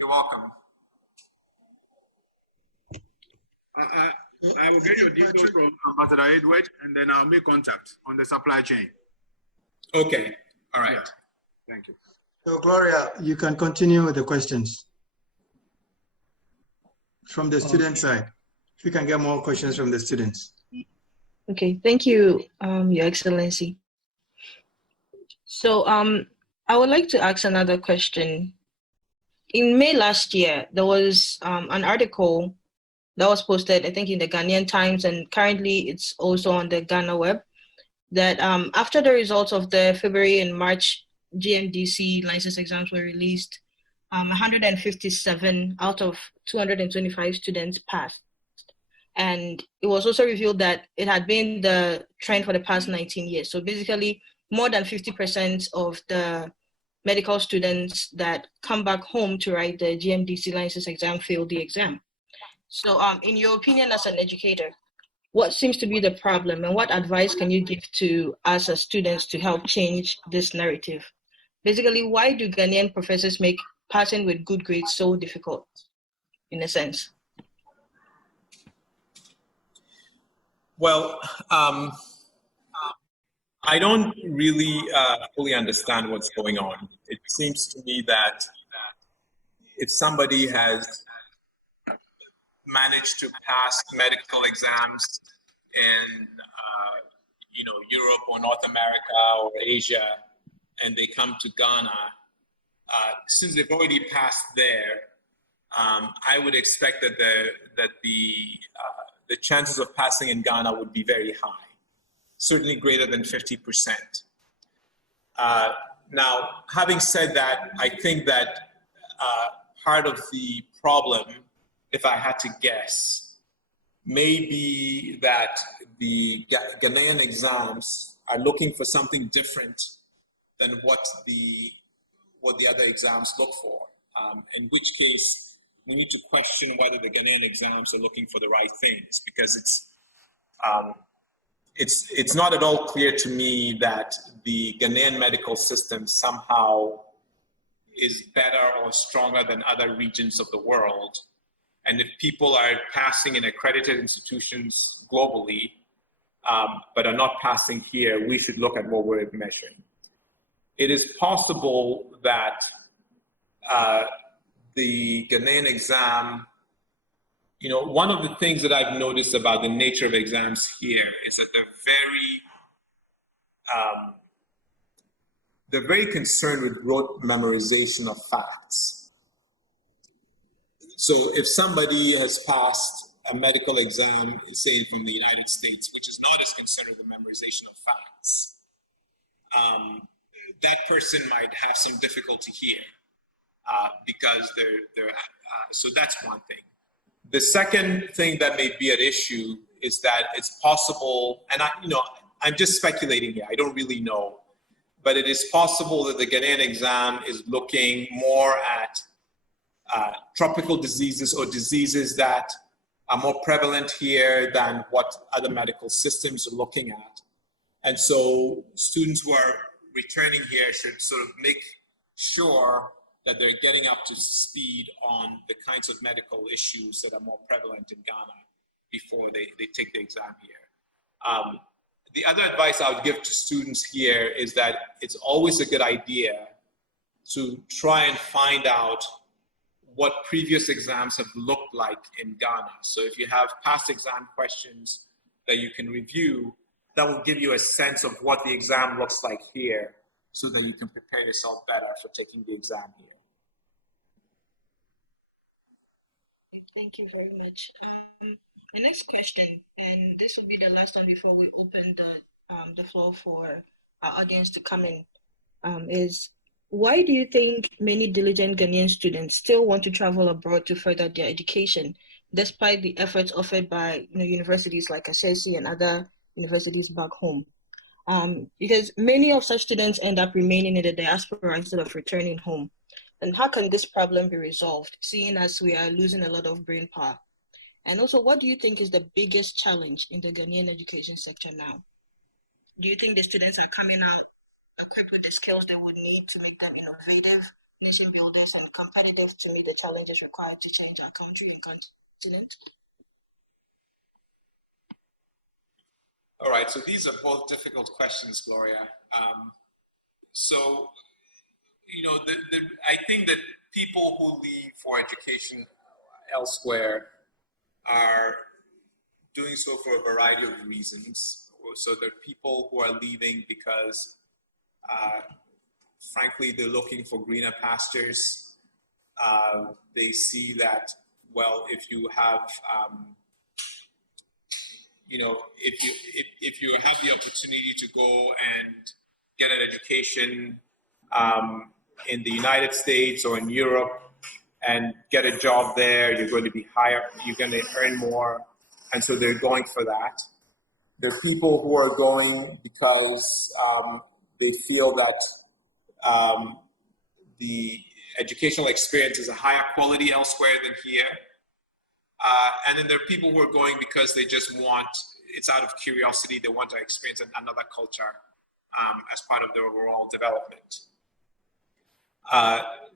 You're welcome. I will get your details from Ambassador Edward, and then I'll make contact on the supply chain. Okay, all right. Yeah. Thank you. So Gloria, you can continue with the questions from the student side. If you can get more questions from the students. Okay, thank you, Your Excellency. So I would like to ask another question. In May last year, there was an article that was posted, I think, in the Ghanaian Times, and currently it's also on the Ghana web, that after the results of the February and March GMDC license exams were released, 157 out of 225 students passed. And it was also revealed that it had been the trend for the past 19 years. So basically, more than 50% of the medical students that come back home to write the GMDC license exam failed the exam. So in your opinion as an educator, what seems to be the problem and what advice can you give to us as students to help change this narrative? Basically, why do Ghanaian professors make passing with good grades so difficult, in a sense? Well, I don't really fully understand what's going on. It seems to me that if somebody has managed to pass medical exams in Europe or North America or Asia, and they come to Ghana, since they've already passed there, I would expect that the chances of passing in Ghana would be very high, certainly greater than 50%. Now, having said that, I think that part of the problem, if I had to guess, may be that the Ghanaian exams are looking for something different than what the other exams look for, in which case we need to question whether the Ghanaian exams are looking for the right things, because it's not at all clear to me that the Ghanaian medical system somehow is better or stronger than other regions of the world. And if people are passing in accredited institutions globally, but are not passing here, we should look at what we're measuring. It is possible that the Ghanaian exam, you know, one of the things that I've noticed about the nature of exams here is that they're very concerned with rote memorization of facts. So if somebody has passed a medical exam, say from the United States, which is not as concerned with the memorization of facts, that person might have some difficulty here because so that's one thing. The second thing that may be at issue is that it's possible, and I'm just speculating here, I don't really know, but it is possible that the Ghanaian exam is looking more at tropical diseases or diseases that are more prevalent here than what other medical systems are looking at. And so students who are returning here should sort of make sure that they're getting up to speed on the kinds of medical issues that are more prevalent in Ghana before they take the exam here. The other advice I would give to students here is that it's always a good idea to try and find out what previous exams have looked like in Ghana. So if you have past exam questions that you can review, that will give you a sense of what the exam looks like here so that you can prepare yourself better for taking the exam here. Thank you very much. The next question, and this will be the last one before we open the floor for our audience to come in, is why do you think many diligent Ghanaian students still want to travel abroad to further their education, despite the efforts offered by universities like Ashesi and other universities back home? Because many of such students end up remaining in the diaspora instead of returning home. And how can this problem be resolved, seeing as we are losing a lot of brain power? And also, what do you think is the biggest challenge in the Ghanaian education sector now? Do you think the students are coming out equipped with the skills they would need to make them innovative, nation builders, and competitive to meet the challenges required to change our country and continent? All right, so these are both difficult questions, Gloria. I think that people who leave for education elsewhere are doing so for a variety of reasons. So there are people who are leaving because, frankly, they're looking for greener pastures. They see that, well, if you have, if you have the opportunity to go and get an education in the United States or in Europe and get a job there, you're going to be higher, you're going to earn more, and so they're going for that. There are people who are going because they feel that the educational experience is a higher quality elsewhere than here. And then there are people who are going because they just want, it's out of curiosity, they want to experience another culture as part of their overall development.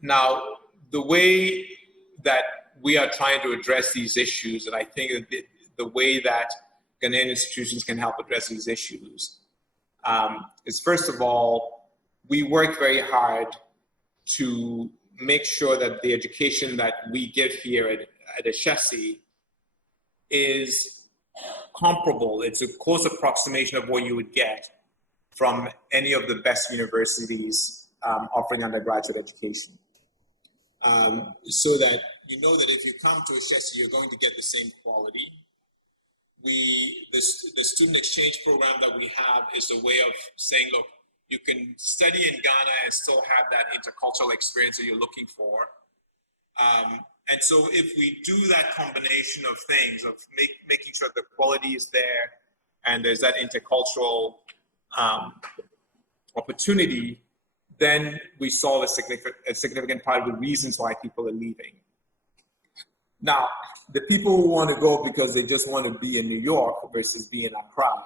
Now, the way that we are trying to address these issues, and I think that the way that Ghanaian institutions can help address these issues is, first of all, we work very hard to make sure that the education that we give here at Ashesi is comparable. It's a close approximation of what you would get from any of the best universities offering undergraduate education. So that you know that if you come to Ashesi, you're going to get the same quality. The student exchange program that we have is a way of saying, look, you can study in Ghana and still have that intercultural experience that you're looking for. And so if we do that combination of things, of making sure the quality is there and there's that intercultural opportunity, then we solve a significant part of the reasons why people are leaving. Now, the people who want to go because they just want to be in New York versus be in Accra,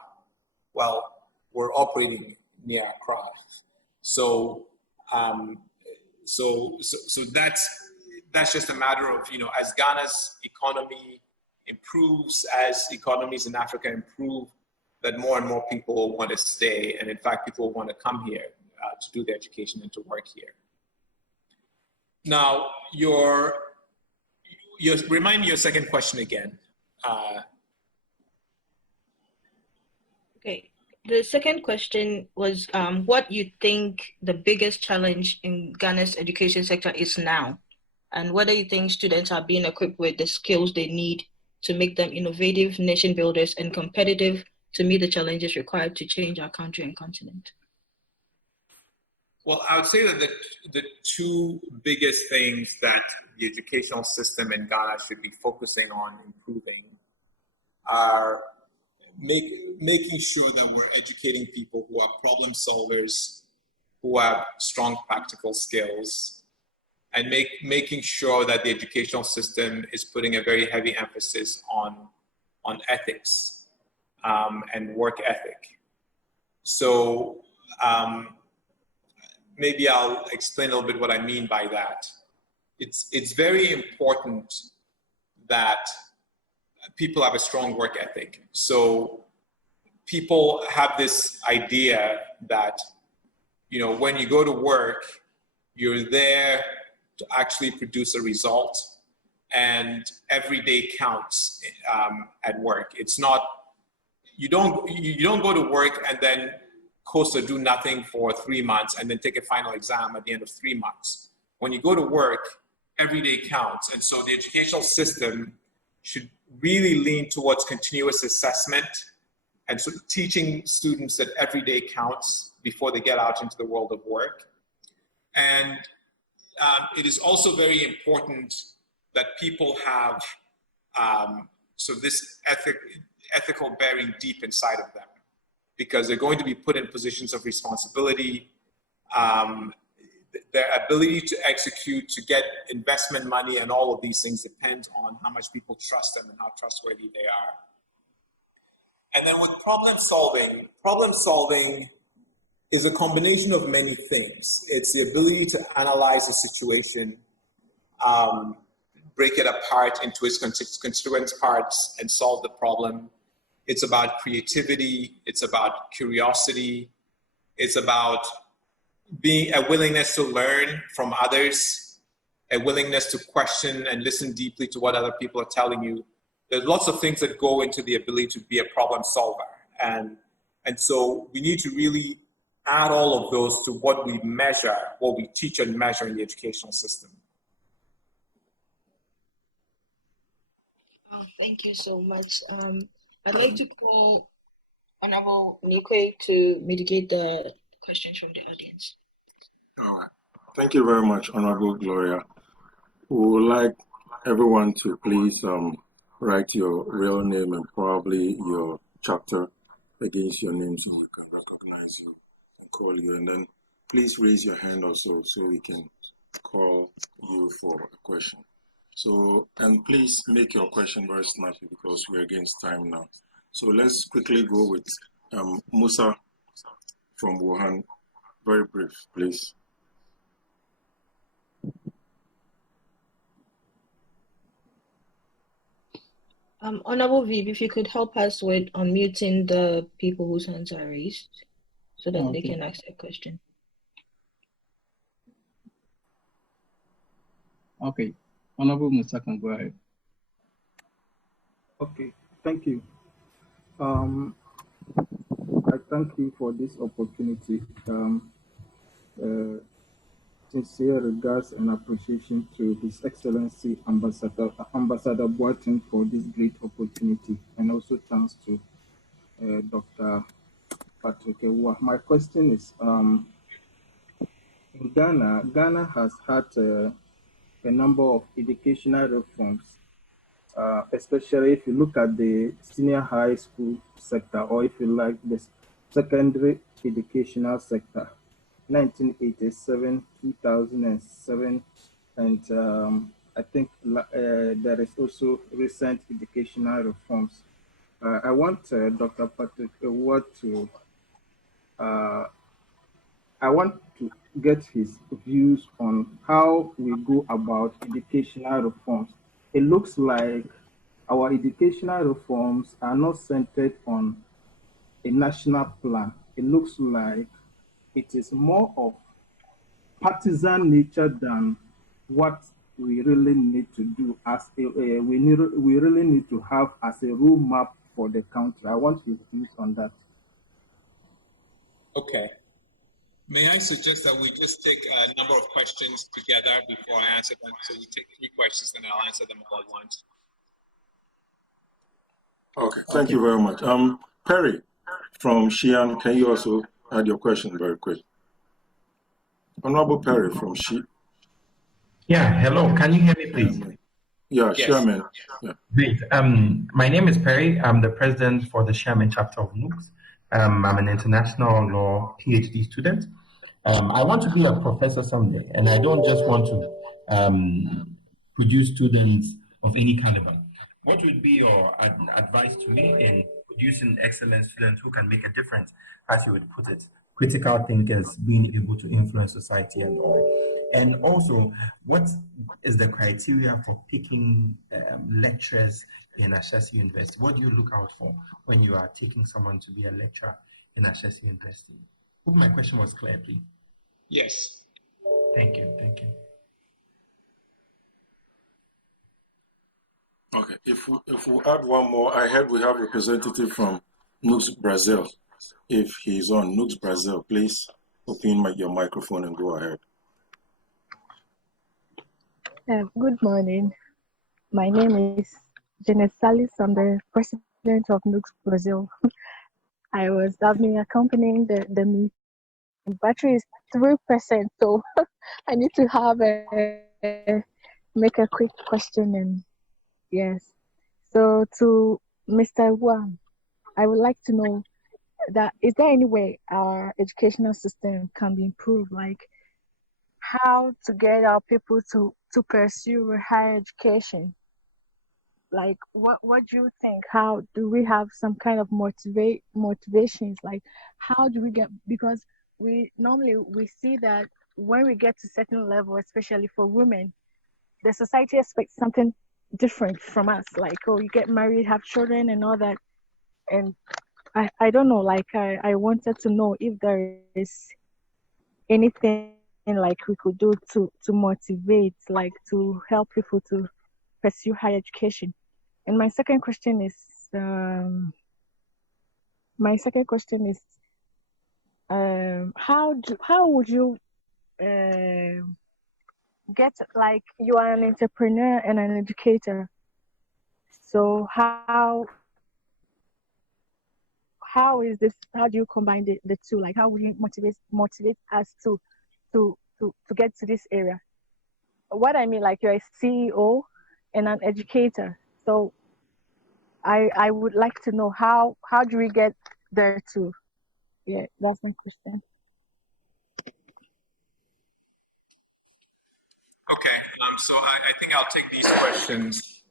well, we're operating near Accra. So, so that's just a matter of, as Ghana's economy improves, as economies in Africa improve, that more and more people want to stay. And in fact, people want to come here to do their education and to work here. Now, remind me your second question again. Okay. The second question was what you think the biggest challenge in Ghana's education sector is now, and whether you think students are being equipped with the skills they need to make them innovative nation builders and competitive to meet the challenges required to change our country and continent. Well, I would say that the two biggest things that the educational system in Ghana should be focusing on improving are making sure that we're educating people who are problem solvers, who have strong practical skills, and making sure that the educational system is putting a very heavy emphasis on ethics and work ethic. So maybe I'll explain a little bit what I mean by that. It's very important that people have a strong work ethic. So people have this idea that, when you go to work, you're there to actually produce a result, and every day counts at work. It's not, you don't go to work and then coast or do nothing for 3 months and then take a final exam at the end of 3 months. When you go to work, every day counts. And so the educational system should really lean towards continuous assessment and sort of teaching students that every day counts before they get out into the world of work. And it is also very important that people have this ethical bearing deep inside of them, because they're going to be put in positions of responsibility. Their ability to execute, to get investment money, and all of these things depend on how much people trust them and how trustworthy they are. And then with problem solving is a combination of many things. It's the ability to analyze a situation, break it apart into its constituent parts and solve the problem. It's about creativity, it's about curiosity, it's about being a willingness to learn from others, a willingness to question and listen deeply to what other people are telling you. There's lots of things that go into the ability to be a problem solver. And so we need to really add all of those to what we measure, what we teach and measure in the educational system. Oh, thank you so much. I'd like to call Honorable Nikwe to mitigate the questions from the audience. All right. Thank you very much, Honorable Gloria. We would like everyone to please write your real name and probably your chapter against your name so we can recognize you and call you. And then please raise your hand also so we can call you for a question. So, and please make your question very snappy because we're against time now. So let's quickly go with Musa from Wuhan. Very brief, please. Honorable Viv, if you could help us with unmuting the people whose hands are raised so that they can ask their question. Okay, Honorable Musa can go ahead. Okay, thank you. I thank you for this opportunity. Sincere regards and appreciation to His Excellency Ambassador Boateng for this great opportunity, and also thanks to Dr. Patrick Awuah. My question is, in Ghana has had a number of educational reforms, especially if you look at the senior high school sector, or if you like the secondary educational sector. 1987, 2007, and I think there is also recent educational reforms. I want Dr. Patrick Awuah to I want to get his views on how we go about educational reforms. It looks like our educational reforms are not centered on a national plan. It looks like it is more of partisan nature than what we really need to do as we really need to have as a roadmap for the country. I want his views on that. Okay. May I suggest that we just take a number of questions together before I answer them? So we take 3 questions, then I'll answer them all at once. Okay, thank you very much. Perry from Xi'an, can you also add your question very quick? Honorable Perry from Xi'an. Yeah, hello. Can you hear me, please? Yeah, Yes. sure, man. Yeah. Great. My name is Perry. I'm the president for the Chairman chapter of NUGS. I'm an international law PhD student. I want to be a professor someday, and I don't just want to produce students of any caliber. What would be your advice to me in producing excellent students who can make a difference, as you would put it? Critical thinkers, being able to influence society and all. And also, what is the criteria for picking lecturers in Ashesi University? What do you look out for when you are taking someone to be a lecturer in Ashesi University? Hope my question was clear, please. Yes. Thank you. Thank you. Okay, if we add one more, I heard we have a representative from NUGS Brazil. If he's on NUGS Brazil, please open your microphone and go ahead. Good morning. My name is Janet Salis. I'm the president of NUGS Brazil. I was having accompanying the meeting. Battery is 3%, so I need to have make a quick question. And yes, so to Mr. Awuah, I would like to know that is there any way our educational system can be improved, like how to get our people to pursue higher education? Like what do you think? How do we have some kind of motivations? Like how do we get, because we see that when we get to certain level, especially for women, the society expects something different from us. Like, oh, you get married, have children and all that. And I don't know, like I wanted to know if there is anything like we could do to motivate, like to help people to pursue higher education. And my second question is how would you get, like you are an entrepreneur and an educator, so how is this, how do you combine the two? Like how would you motivate us to get to this area? What I mean, like you're a CEO and an educator, so I would like to know how do we get there too? Yeah, that's my question. Okay, so I think I'll take these questions.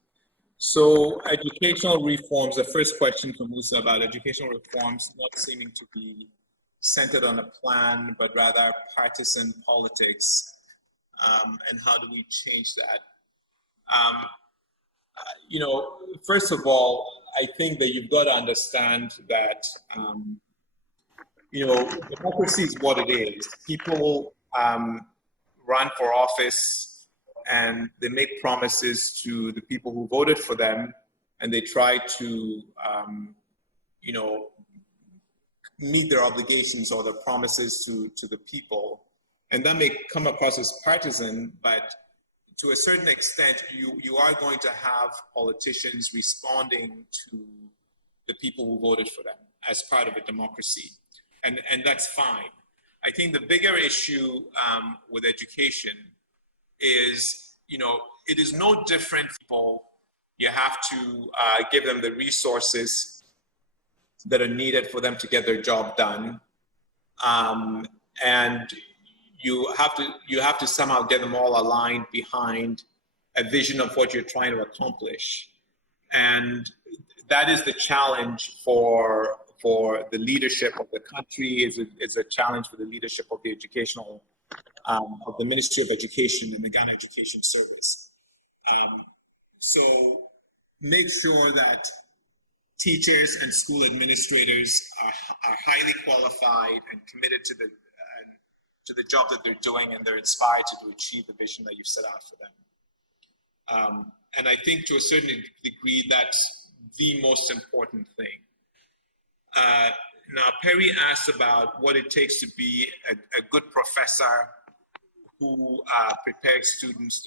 So educational reforms, the first question from Musa about educational reforms not seeming to be centered on a plan, but rather partisan politics, and how do we change that? You know, first of all, I think that you've got to understand that, you know, democracy is what it is. People run for office and they make promises to the people who voted for them, and they try to, you know, meet their obligations or their promises to the people. And that may come across as partisan, but to a certain extent, you are going to have politicians responding to the people who voted for them as part of a democracy. And that's fine. I think the bigger issue with education is, you know, it is no different. People, you have to give them the resources that are needed for them to get their job done, and you have to somehow get them all aligned behind a vision of what you're trying to accomplish. And that is the challenge for the leadership of the country, is a challenge for the leadership of the educational, of the Ministry of Education and the Ghana Education Service. So make sure that teachers and school administrators are highly qualified and committed to the job that they're doing, and they're inspired to achieve the vision that you've set out for them. And I think to a certain degree, that's the most important thing. Now, Perry asked about what it takes to be a good professor who prepares students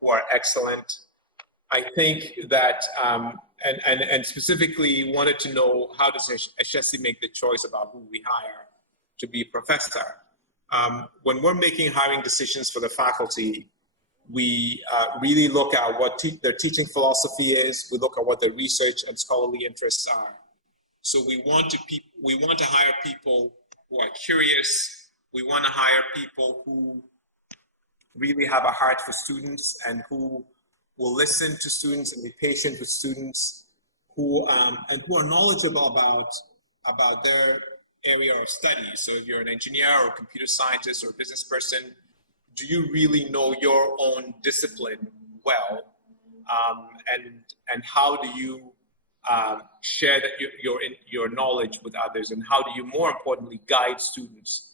who are excellent. I think that, and specifically wanted to know, how does Ashesi make the choice about who we hire to be a professor? When we're making hiring decisions for the faculty, we really look at what their teaching philosophy is. We look at what their research and scholarly interests are. So we want to hire people who are curious. We want to hire people who really have a heart for students and who will listen to students and be patient with students, who are knowledgeable about their area of study. So if you're an engineer or a computer scientist or a business person, do you really know your own discipline well? And how do you share your knowledge with others? And how do you, more importantly, guide students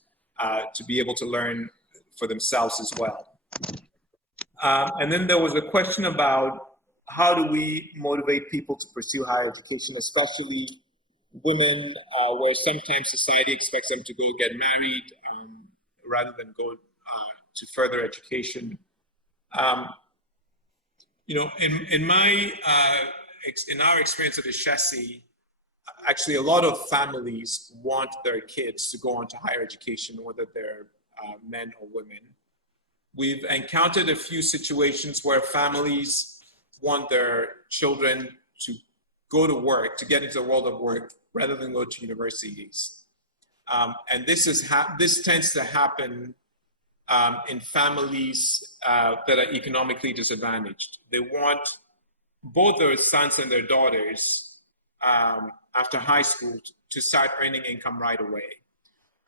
to be able to learn for themselves as well? And then there was a question about how do we motivate people to pursue higher education, especially women, where sometimes society expects them to go get married rather than go to further education. In our experience at Ashesi, actually a lot of families want their kids to go on to higher education, whether they're men or women. We've encountered a few situations where families want their children to go to work, to get into the world of work, rather than go to universities. And this tends to happen in families that are economically disadvantaged. They want both their sons and their daughters after high school to start earning income right away.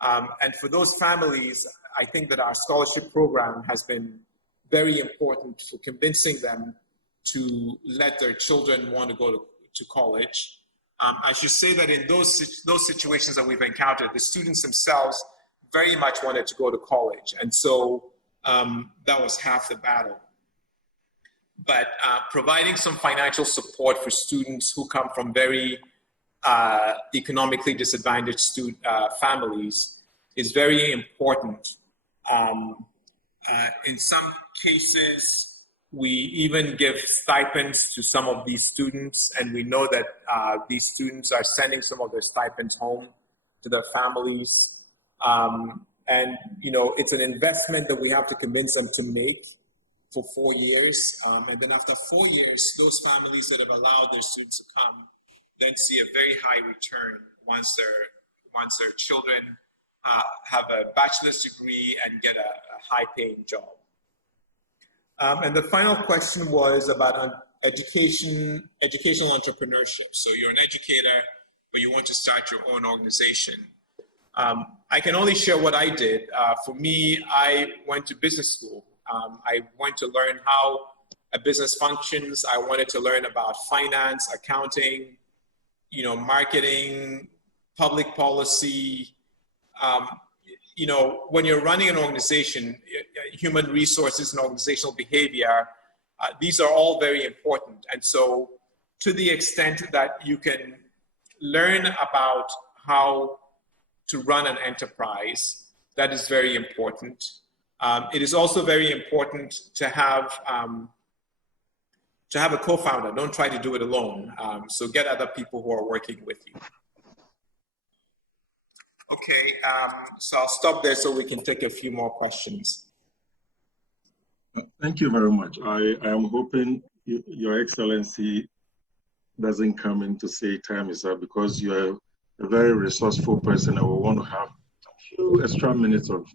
And for those families, I think that our scholarship program has been very important for convincing them to let their children want to go to college. I should say that in those situations that we've encountered, the students themselves very much wanted to go to college. And so that was half the battle. But providing some financial support for students who come from very economically disadvantaged families is very important. In some cases, we even give stipends to some of these students, and we know that these students are sending some of their stipends home to their families. And it's an investment that we have to convince them to make for 4 years. And then after 4 years, those families that have allowed their students to come then see a very high return once their children have a bachelor's degree and get a high-paying job. And the final question was about educational entrepreneurship. So you're an educator, but you want to start your own organization. I can only share what I did. For me, I went to business school. I went to learn how a business functions. I wanted to learn about finance, accounting, marketing, public policy. When you're running an organization, human resources and organizational behavior, these are all very important. And so to the extent that you can learn about how to run an enterprise, that is very important. It is also very important to have a co-founder. Don't try to do it alone. So get other people who are working with you. Okay, so I'll stop there so we can take a few more questions. Thank you very much. I am hoping Your Excellency doesn't come in to say time is up, because you're a very resourceful person. I will want to have a few extra minutes of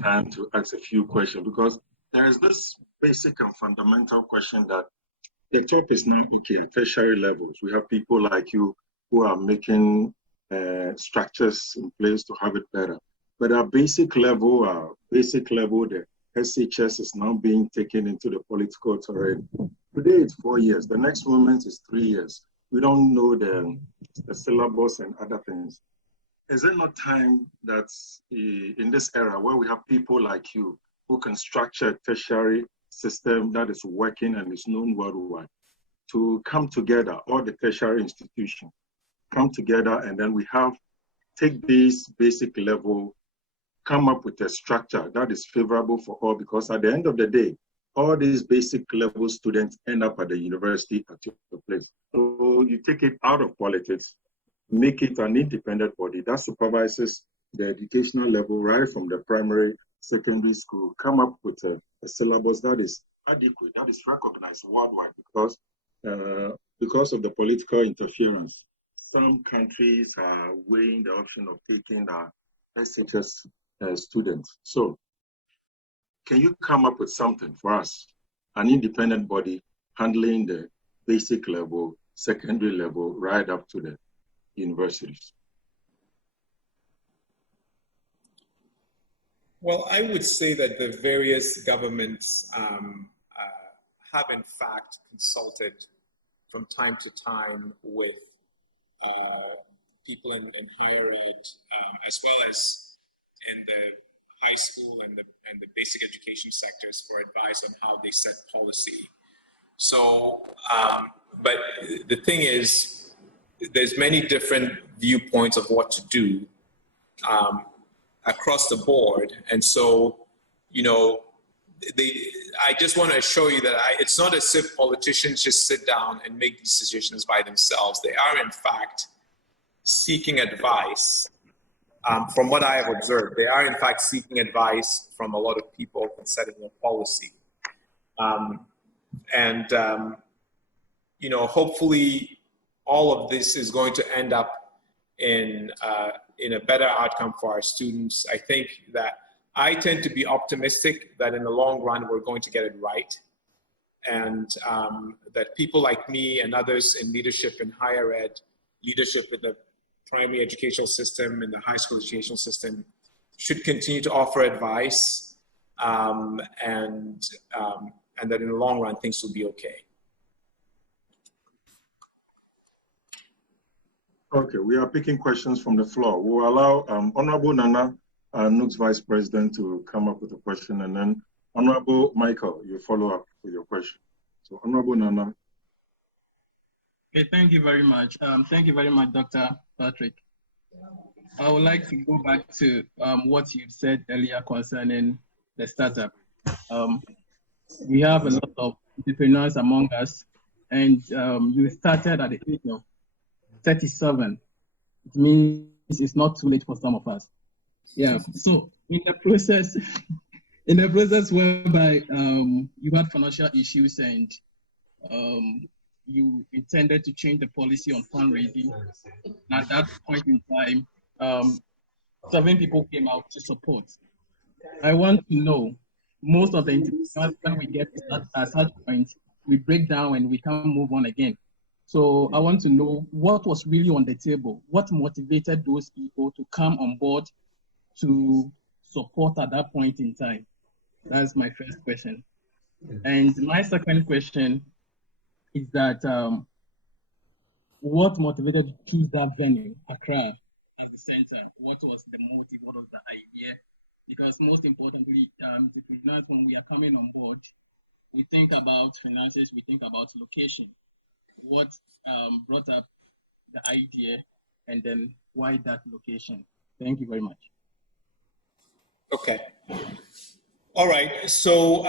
time to ask a few questions, because there is this basic and fundamental question that the top is now, okay, tertiary levels. We have people like you who are making structures in place to have it better. But our basic level, the SHS is now being taken into the political terrain. Today it's 4 years. The next moment is 3 years. We don't know the syllabus and other things. Is it not time that in this era where we have people like you who can structure a tertiary system that is working and is known worldwide, to come together, all the tertiary institutions come together, and then we take this basic level, come up with a structure that is favorable for all, because at the end of the day, all these basic level students end up at the university at your place. So you take it out of politics, make it an independent body that supervises the educational level right from the primary, secondary school, come up with a syllabus that is adequate, that is recognized worldwide, because of the political interference. Some countries are weighing the option of taking SHS students. So can you come up with something for us, an independent body handling the basic level, secondary level, right up to the universities? Well, I would say that the various governments have in fact consulted from time to time with people in higher ed, as well as in the high school and the basic education sectors for advice on how they set policy. So, but the thing is, there's many different viewpoints of what to do across the board. And so, you know, I just want to assure you that it's not as if politicians just sit down and make decisions by themselves. They are, in fact, seeking advice. From what I have observed, they are, in fact, seeking advice from a lot of people in setting a policy. You know, hopefully all of this is going to end up in a better outcome for our students. I think that I tend to be optimistic that in the long run, we're going to get it right. And that people like me and others in leadership in higher ed, leadership in the primary educational system and the high school educational system should continue to offer advice, and that in the long run, things will be okay. Okay, we are picking questions from the floor. We'll allow Honorable Nana, NUGS Vice President, to come up with a question, and then Honorable Michael, you follow up with your question. So Honorable Nana. Okay, thank you very much. Thank you very much, Dr. Patrick. I would like to go back to what you said earlier concerning the startup. We have a lot of entrepreneurs among us, and you started at the age of 37. It means it's not too late for some of us. Yeah. So in the process whereby you had financial issues and you intended to change the policy on fundraising, and at that point in time, 7 people came out to support. I want to know, most of the entrepreneurs, when we get to that point, we break down and we can't move on again. So I want to know what was really on the table, what motivated those people to come on board to support at that point in time. That's my first question. And my second question is that what motivated you to choose that venue, Accra, as the center? What was the motive? What was the idea? Because most importantly, entrepreneurs, when we are coming on board, we think about finances, we think about location. What brought up the idea, and then why that location? Thank you very much. Okay. All right. So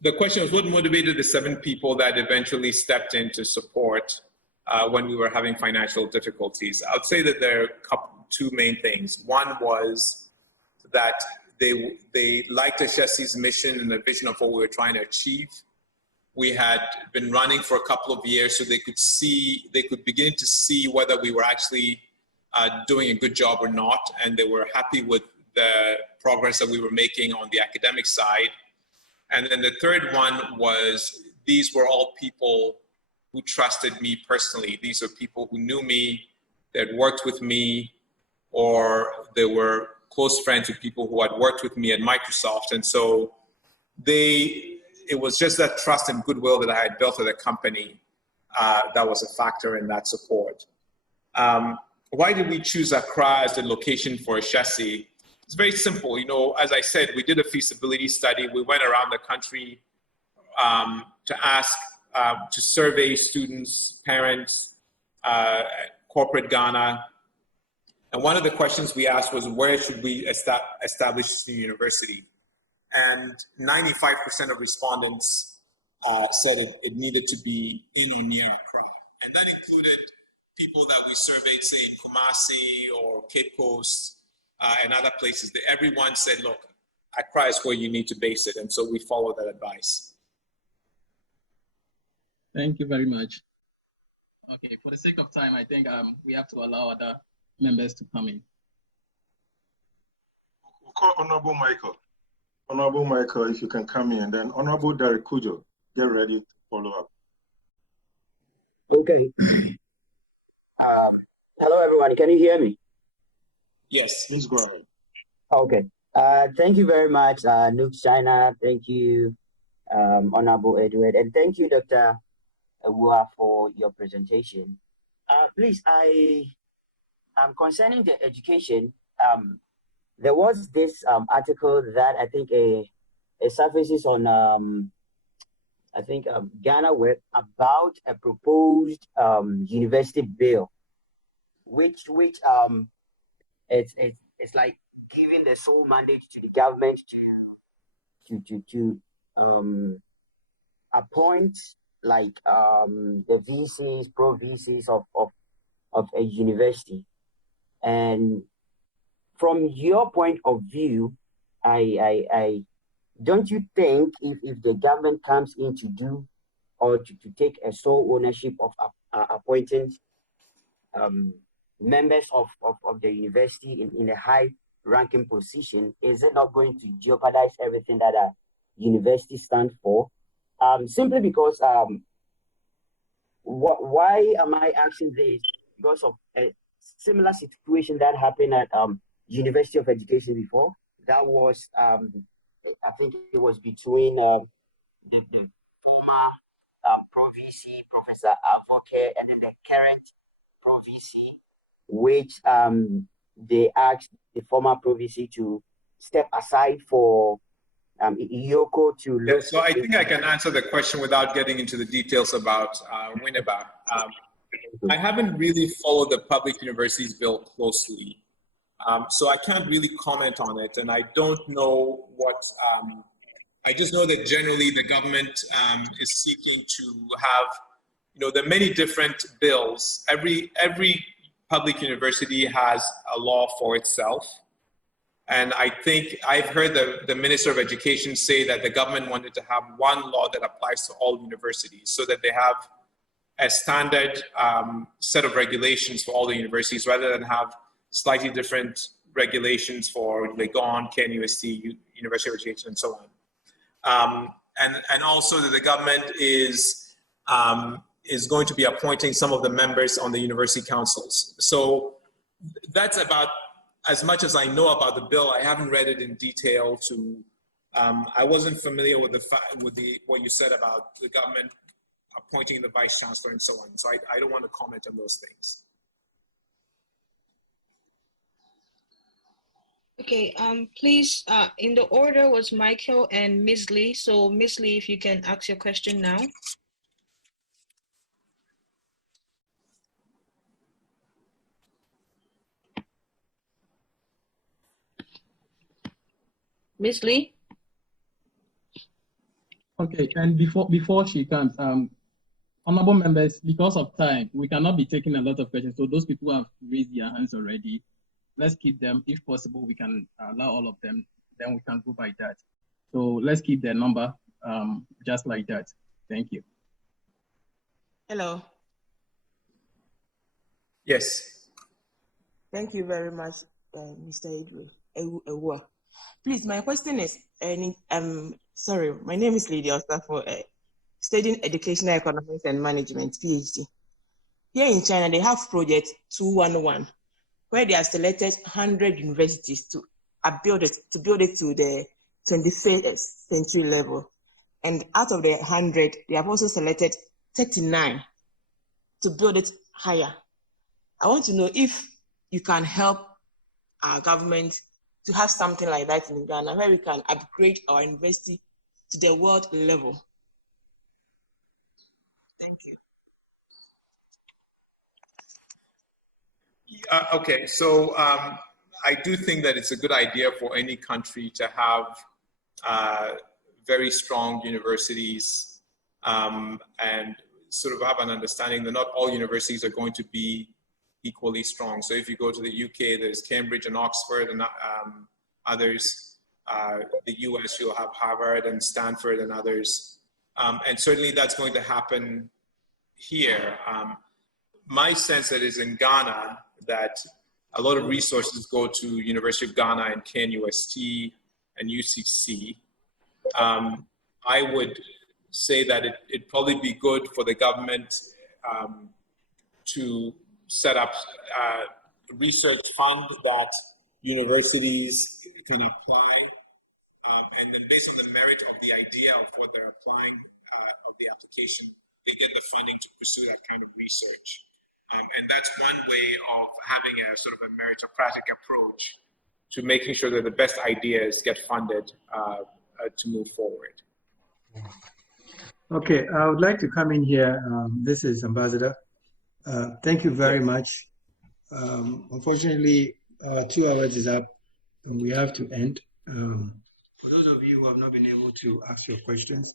the question was, what motivated the 7 people that eventually stepped in to support when we were having financial difficulties? I would say that there are 2 main things. One was that they liked Ashesi's mission and the vision of what we were trying to achieve. We had been running for a couple of years, so they could begin to see whether we were actually doing a good job or not, and they were happy with the progress that we were making on the academic side. And then the third one was these were all people who trusted me personally. These are people who knew me, that worked with me, or they were close friends with people who had worked with me at Microsoft. And so it was just that trust and goodwill that I had built at the company that was a factor in that support. Why did we choose Accra as the location for Ashesi? It's very simple. You know, as I said, we did a feasibility study. We went around the country to ask, to survey students, parents, corporate Ghana. And one of the questions we asked was, where should we establish this new university? And 95% of respondents said it needed to be in or near Accra. And that included people that we surveyed, say, in Kumasi or Cape Coast and other places. Everyone said, look, Accra is where you need to base it. And so we followed that advice. Thank you very much. Okay, for the sake of time, I think we have to allow other members to come in. We'll call Honorable Michael. Honorable Michael, if you can come in, and then Honorable Derek Kujo, get ready to follow up. Okay. Hello, everyone. Can you hear me? Yes. Please go ahead. Okay. Thank you very much, NUGS-CHINA. Thank you, Honorable Edward, and thank you, Dr. Awuah, for your presentation. Please, concerning the education, there was this article that I think it surfaces on Ghana Web about a proposed university bill, which it's like giving the sole mandate to the government to appoint like the VCs, pro VCs of a university. And from your point of view, I don't you think if the government comes in to do or to take a sole ownership of appointing members of the university in a high-ranking position, is it not going to jeopardize everything that a university stands for? Simply because why am I asking this? Because of a similar situation that happened at University of Education before. That was I think it was between the former Pro VC, Professor Awuah, and then the current Pro VC, which they asked the former Pro VC to step aside for Iyoko to look. Yeah, so I think I can answer the question without getting into the details about Winneba. I haven't really followed the public universities bill closely, so I can't really comment on it, and I don't know what. I just know that generally the government is seeking to have, there are many different bills. Every public university has a law for itself. And I think I've heard the Minister of Education say that the government wanted to have one law that applies to all universities so that they have a standard set of regulations for all the universities rather than have slightly different regulations for Legon, KNUST, University of Education, and so on. And also that the government is going to be appointing some of the members on the university councils. So that's about as much as I know about the bill. I haven't read it in detail. I wasn't familiar with what you said about the government appointing the vice chancellor and so on. So I don't want to comment on those things. Okay, please, in the order was Michael and Ms. Lee. So Ms. Lee, if you can ask your question now. Ms. Lee? Okay, and before she comes, honorable members, because of time, we cannot be taking a lot of questions. So those people who have raised their hands already, let's keep them. If possible, we can allow all of them. Then we can go by that. So let's keep their number just like that. Thank you. Hello. Yes. Thank you very much, Mr. Awuah. Please, my question is, sorry, my name is Lady. I'll start for studying educational economics and management, PhD. Here in China, they have Project 211, where they have selected 100 universities to build it to the 21st century level. And out of the 100, they have also selected 39 to build it higher. I want to know if you can help our government to have something like that in Ghana, where we can upgrade our university to the world level. Thank you. Okay, so I do think that it's a good idea for any country to have very strong universities and sort of have an understanding that not all universities are going to be equally strong. So if you go to the UK, there's Cambridge and Oxford and others. The US, you'll have Harvard and Stanford and others. And certainly that's going to happen here. My sense that is in Ghana that a lot of resources go to University of Ghana and KNUST and UCC. I would say that it'd probably be good for the government to set up a research fund that universities can apply, and then based on the merit of the idea of what they're applying, of the application, they get the funding to pursue that kind of research. And that's one way of having a sort of a meritocratic approach to making sure that the best ideas get funded to move forward. Okay, I would like to come in here. This is Ambassador. Thank you very much. Unfortunately, 2 hours is up and we have to end. For those of you who have not been able to ask your questions,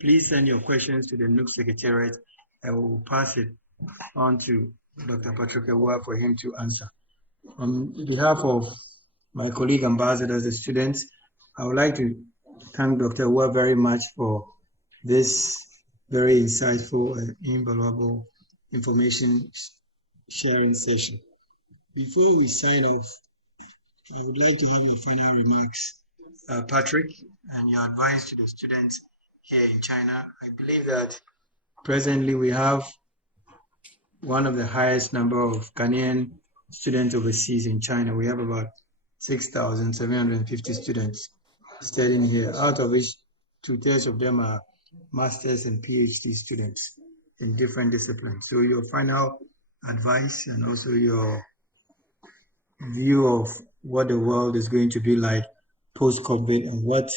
please send your questions to the NUGS Secretariat and we will pass it on to Dr. Patrick Awuah for him to answer. On behalf of my colleague ambassadors and students, I would like to thank Dr. Awuah very much for this very insightful and invaluable information sharing session. Before we sign off, I would like to have your final remarks, Patrick, and your advice to the students here in China. I believe that presently we have one of the highest number of Ghanaian students overseas in China. We have about 6,750 students studying here, out of which 2/3 of them are master's and PhD students in different disciplines. So your final advice and also your view of what the world is going to be like post-COVID and what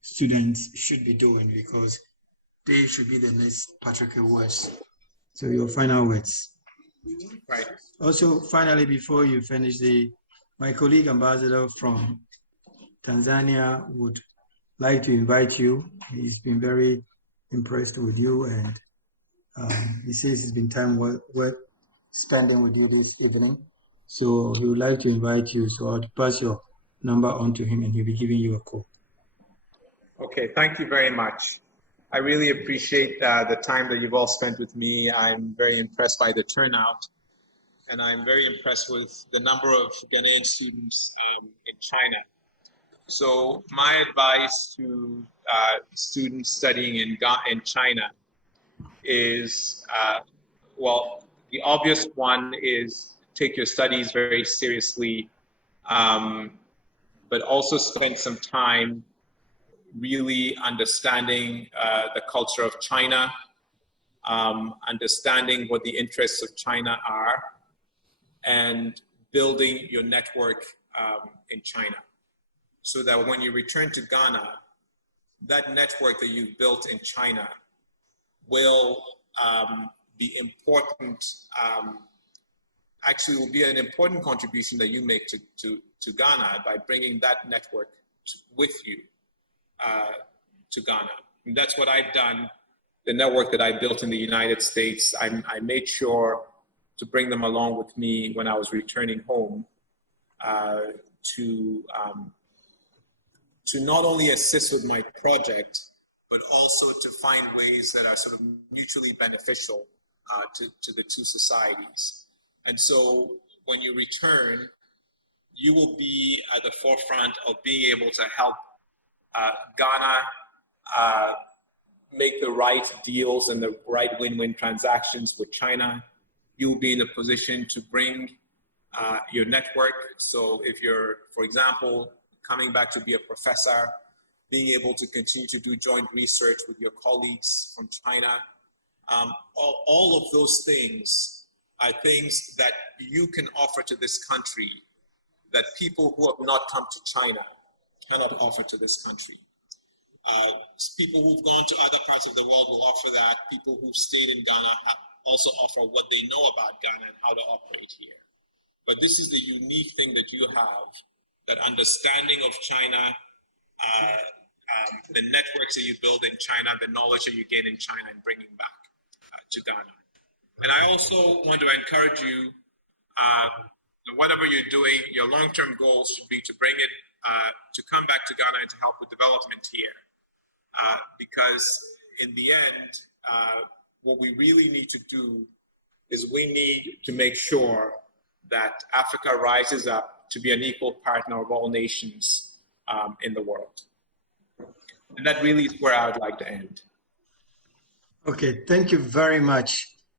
students should be doing, because they should be the next Patrick Awuahs. So your final words. Right. Also, finally, before you finish, my colleague ambassador from Tanzania would like to invite you. He's been very impressed with you, and he says it's been time worth spending with you this evening. So he would like to invite you. So I'll pass your number on to him and he'll be giving you a call. Okay, thank you very much. I really appreciate the time that you've all spent with me. I'm very impressed by the turnout, and I'm very impressed with the number of Ghanaian students in China. So my advice to students studying in China is, well, the obvious one is take your studies very seriously, but also spend some time really understanding the culture of China, understanding what the interests of China are, and building your network in China, so that when you return to Ghana, that network that you've built in China will be important, actually will be an important contribution that you make to Ghana by bringing that network with you to Ghana. And that's what I've done. The network that I built in the United States, I made sure to bring them along with me when I was returning home to not only assist with my project, but also to find ways that are sort of mutually beneficial to the two societies. And so when you return, you will be at the forefront of being able to help Ghana make the right deals and the right win-win transactions with China, you'll be in a position to bring your network. So if you're, for example, coming back to be a professor, being able to continue to do joint research with your colleagues from China, all of those things are things that you can offer to this country that people who have not come to China cannot offer to this country. People who've gone to other parts of the world will offer that. People who've stayed in Ghana also offer what they know about Ghana and how to operate here. But this is the unique thing that you have, that understanding of China, the networks that you build in China, the knowledge that you gain in China and bringing back to Ghana. And I also want to encourage you, whatever you're doing, your long-term goals should be to bring it, to come back to Ghana and to help with development here. Because in the end, what we really need to do is we need to make sure that Africa rises up to be an equal partner of all nations in the world. And that really is where I would like to end. Okay, thank you very much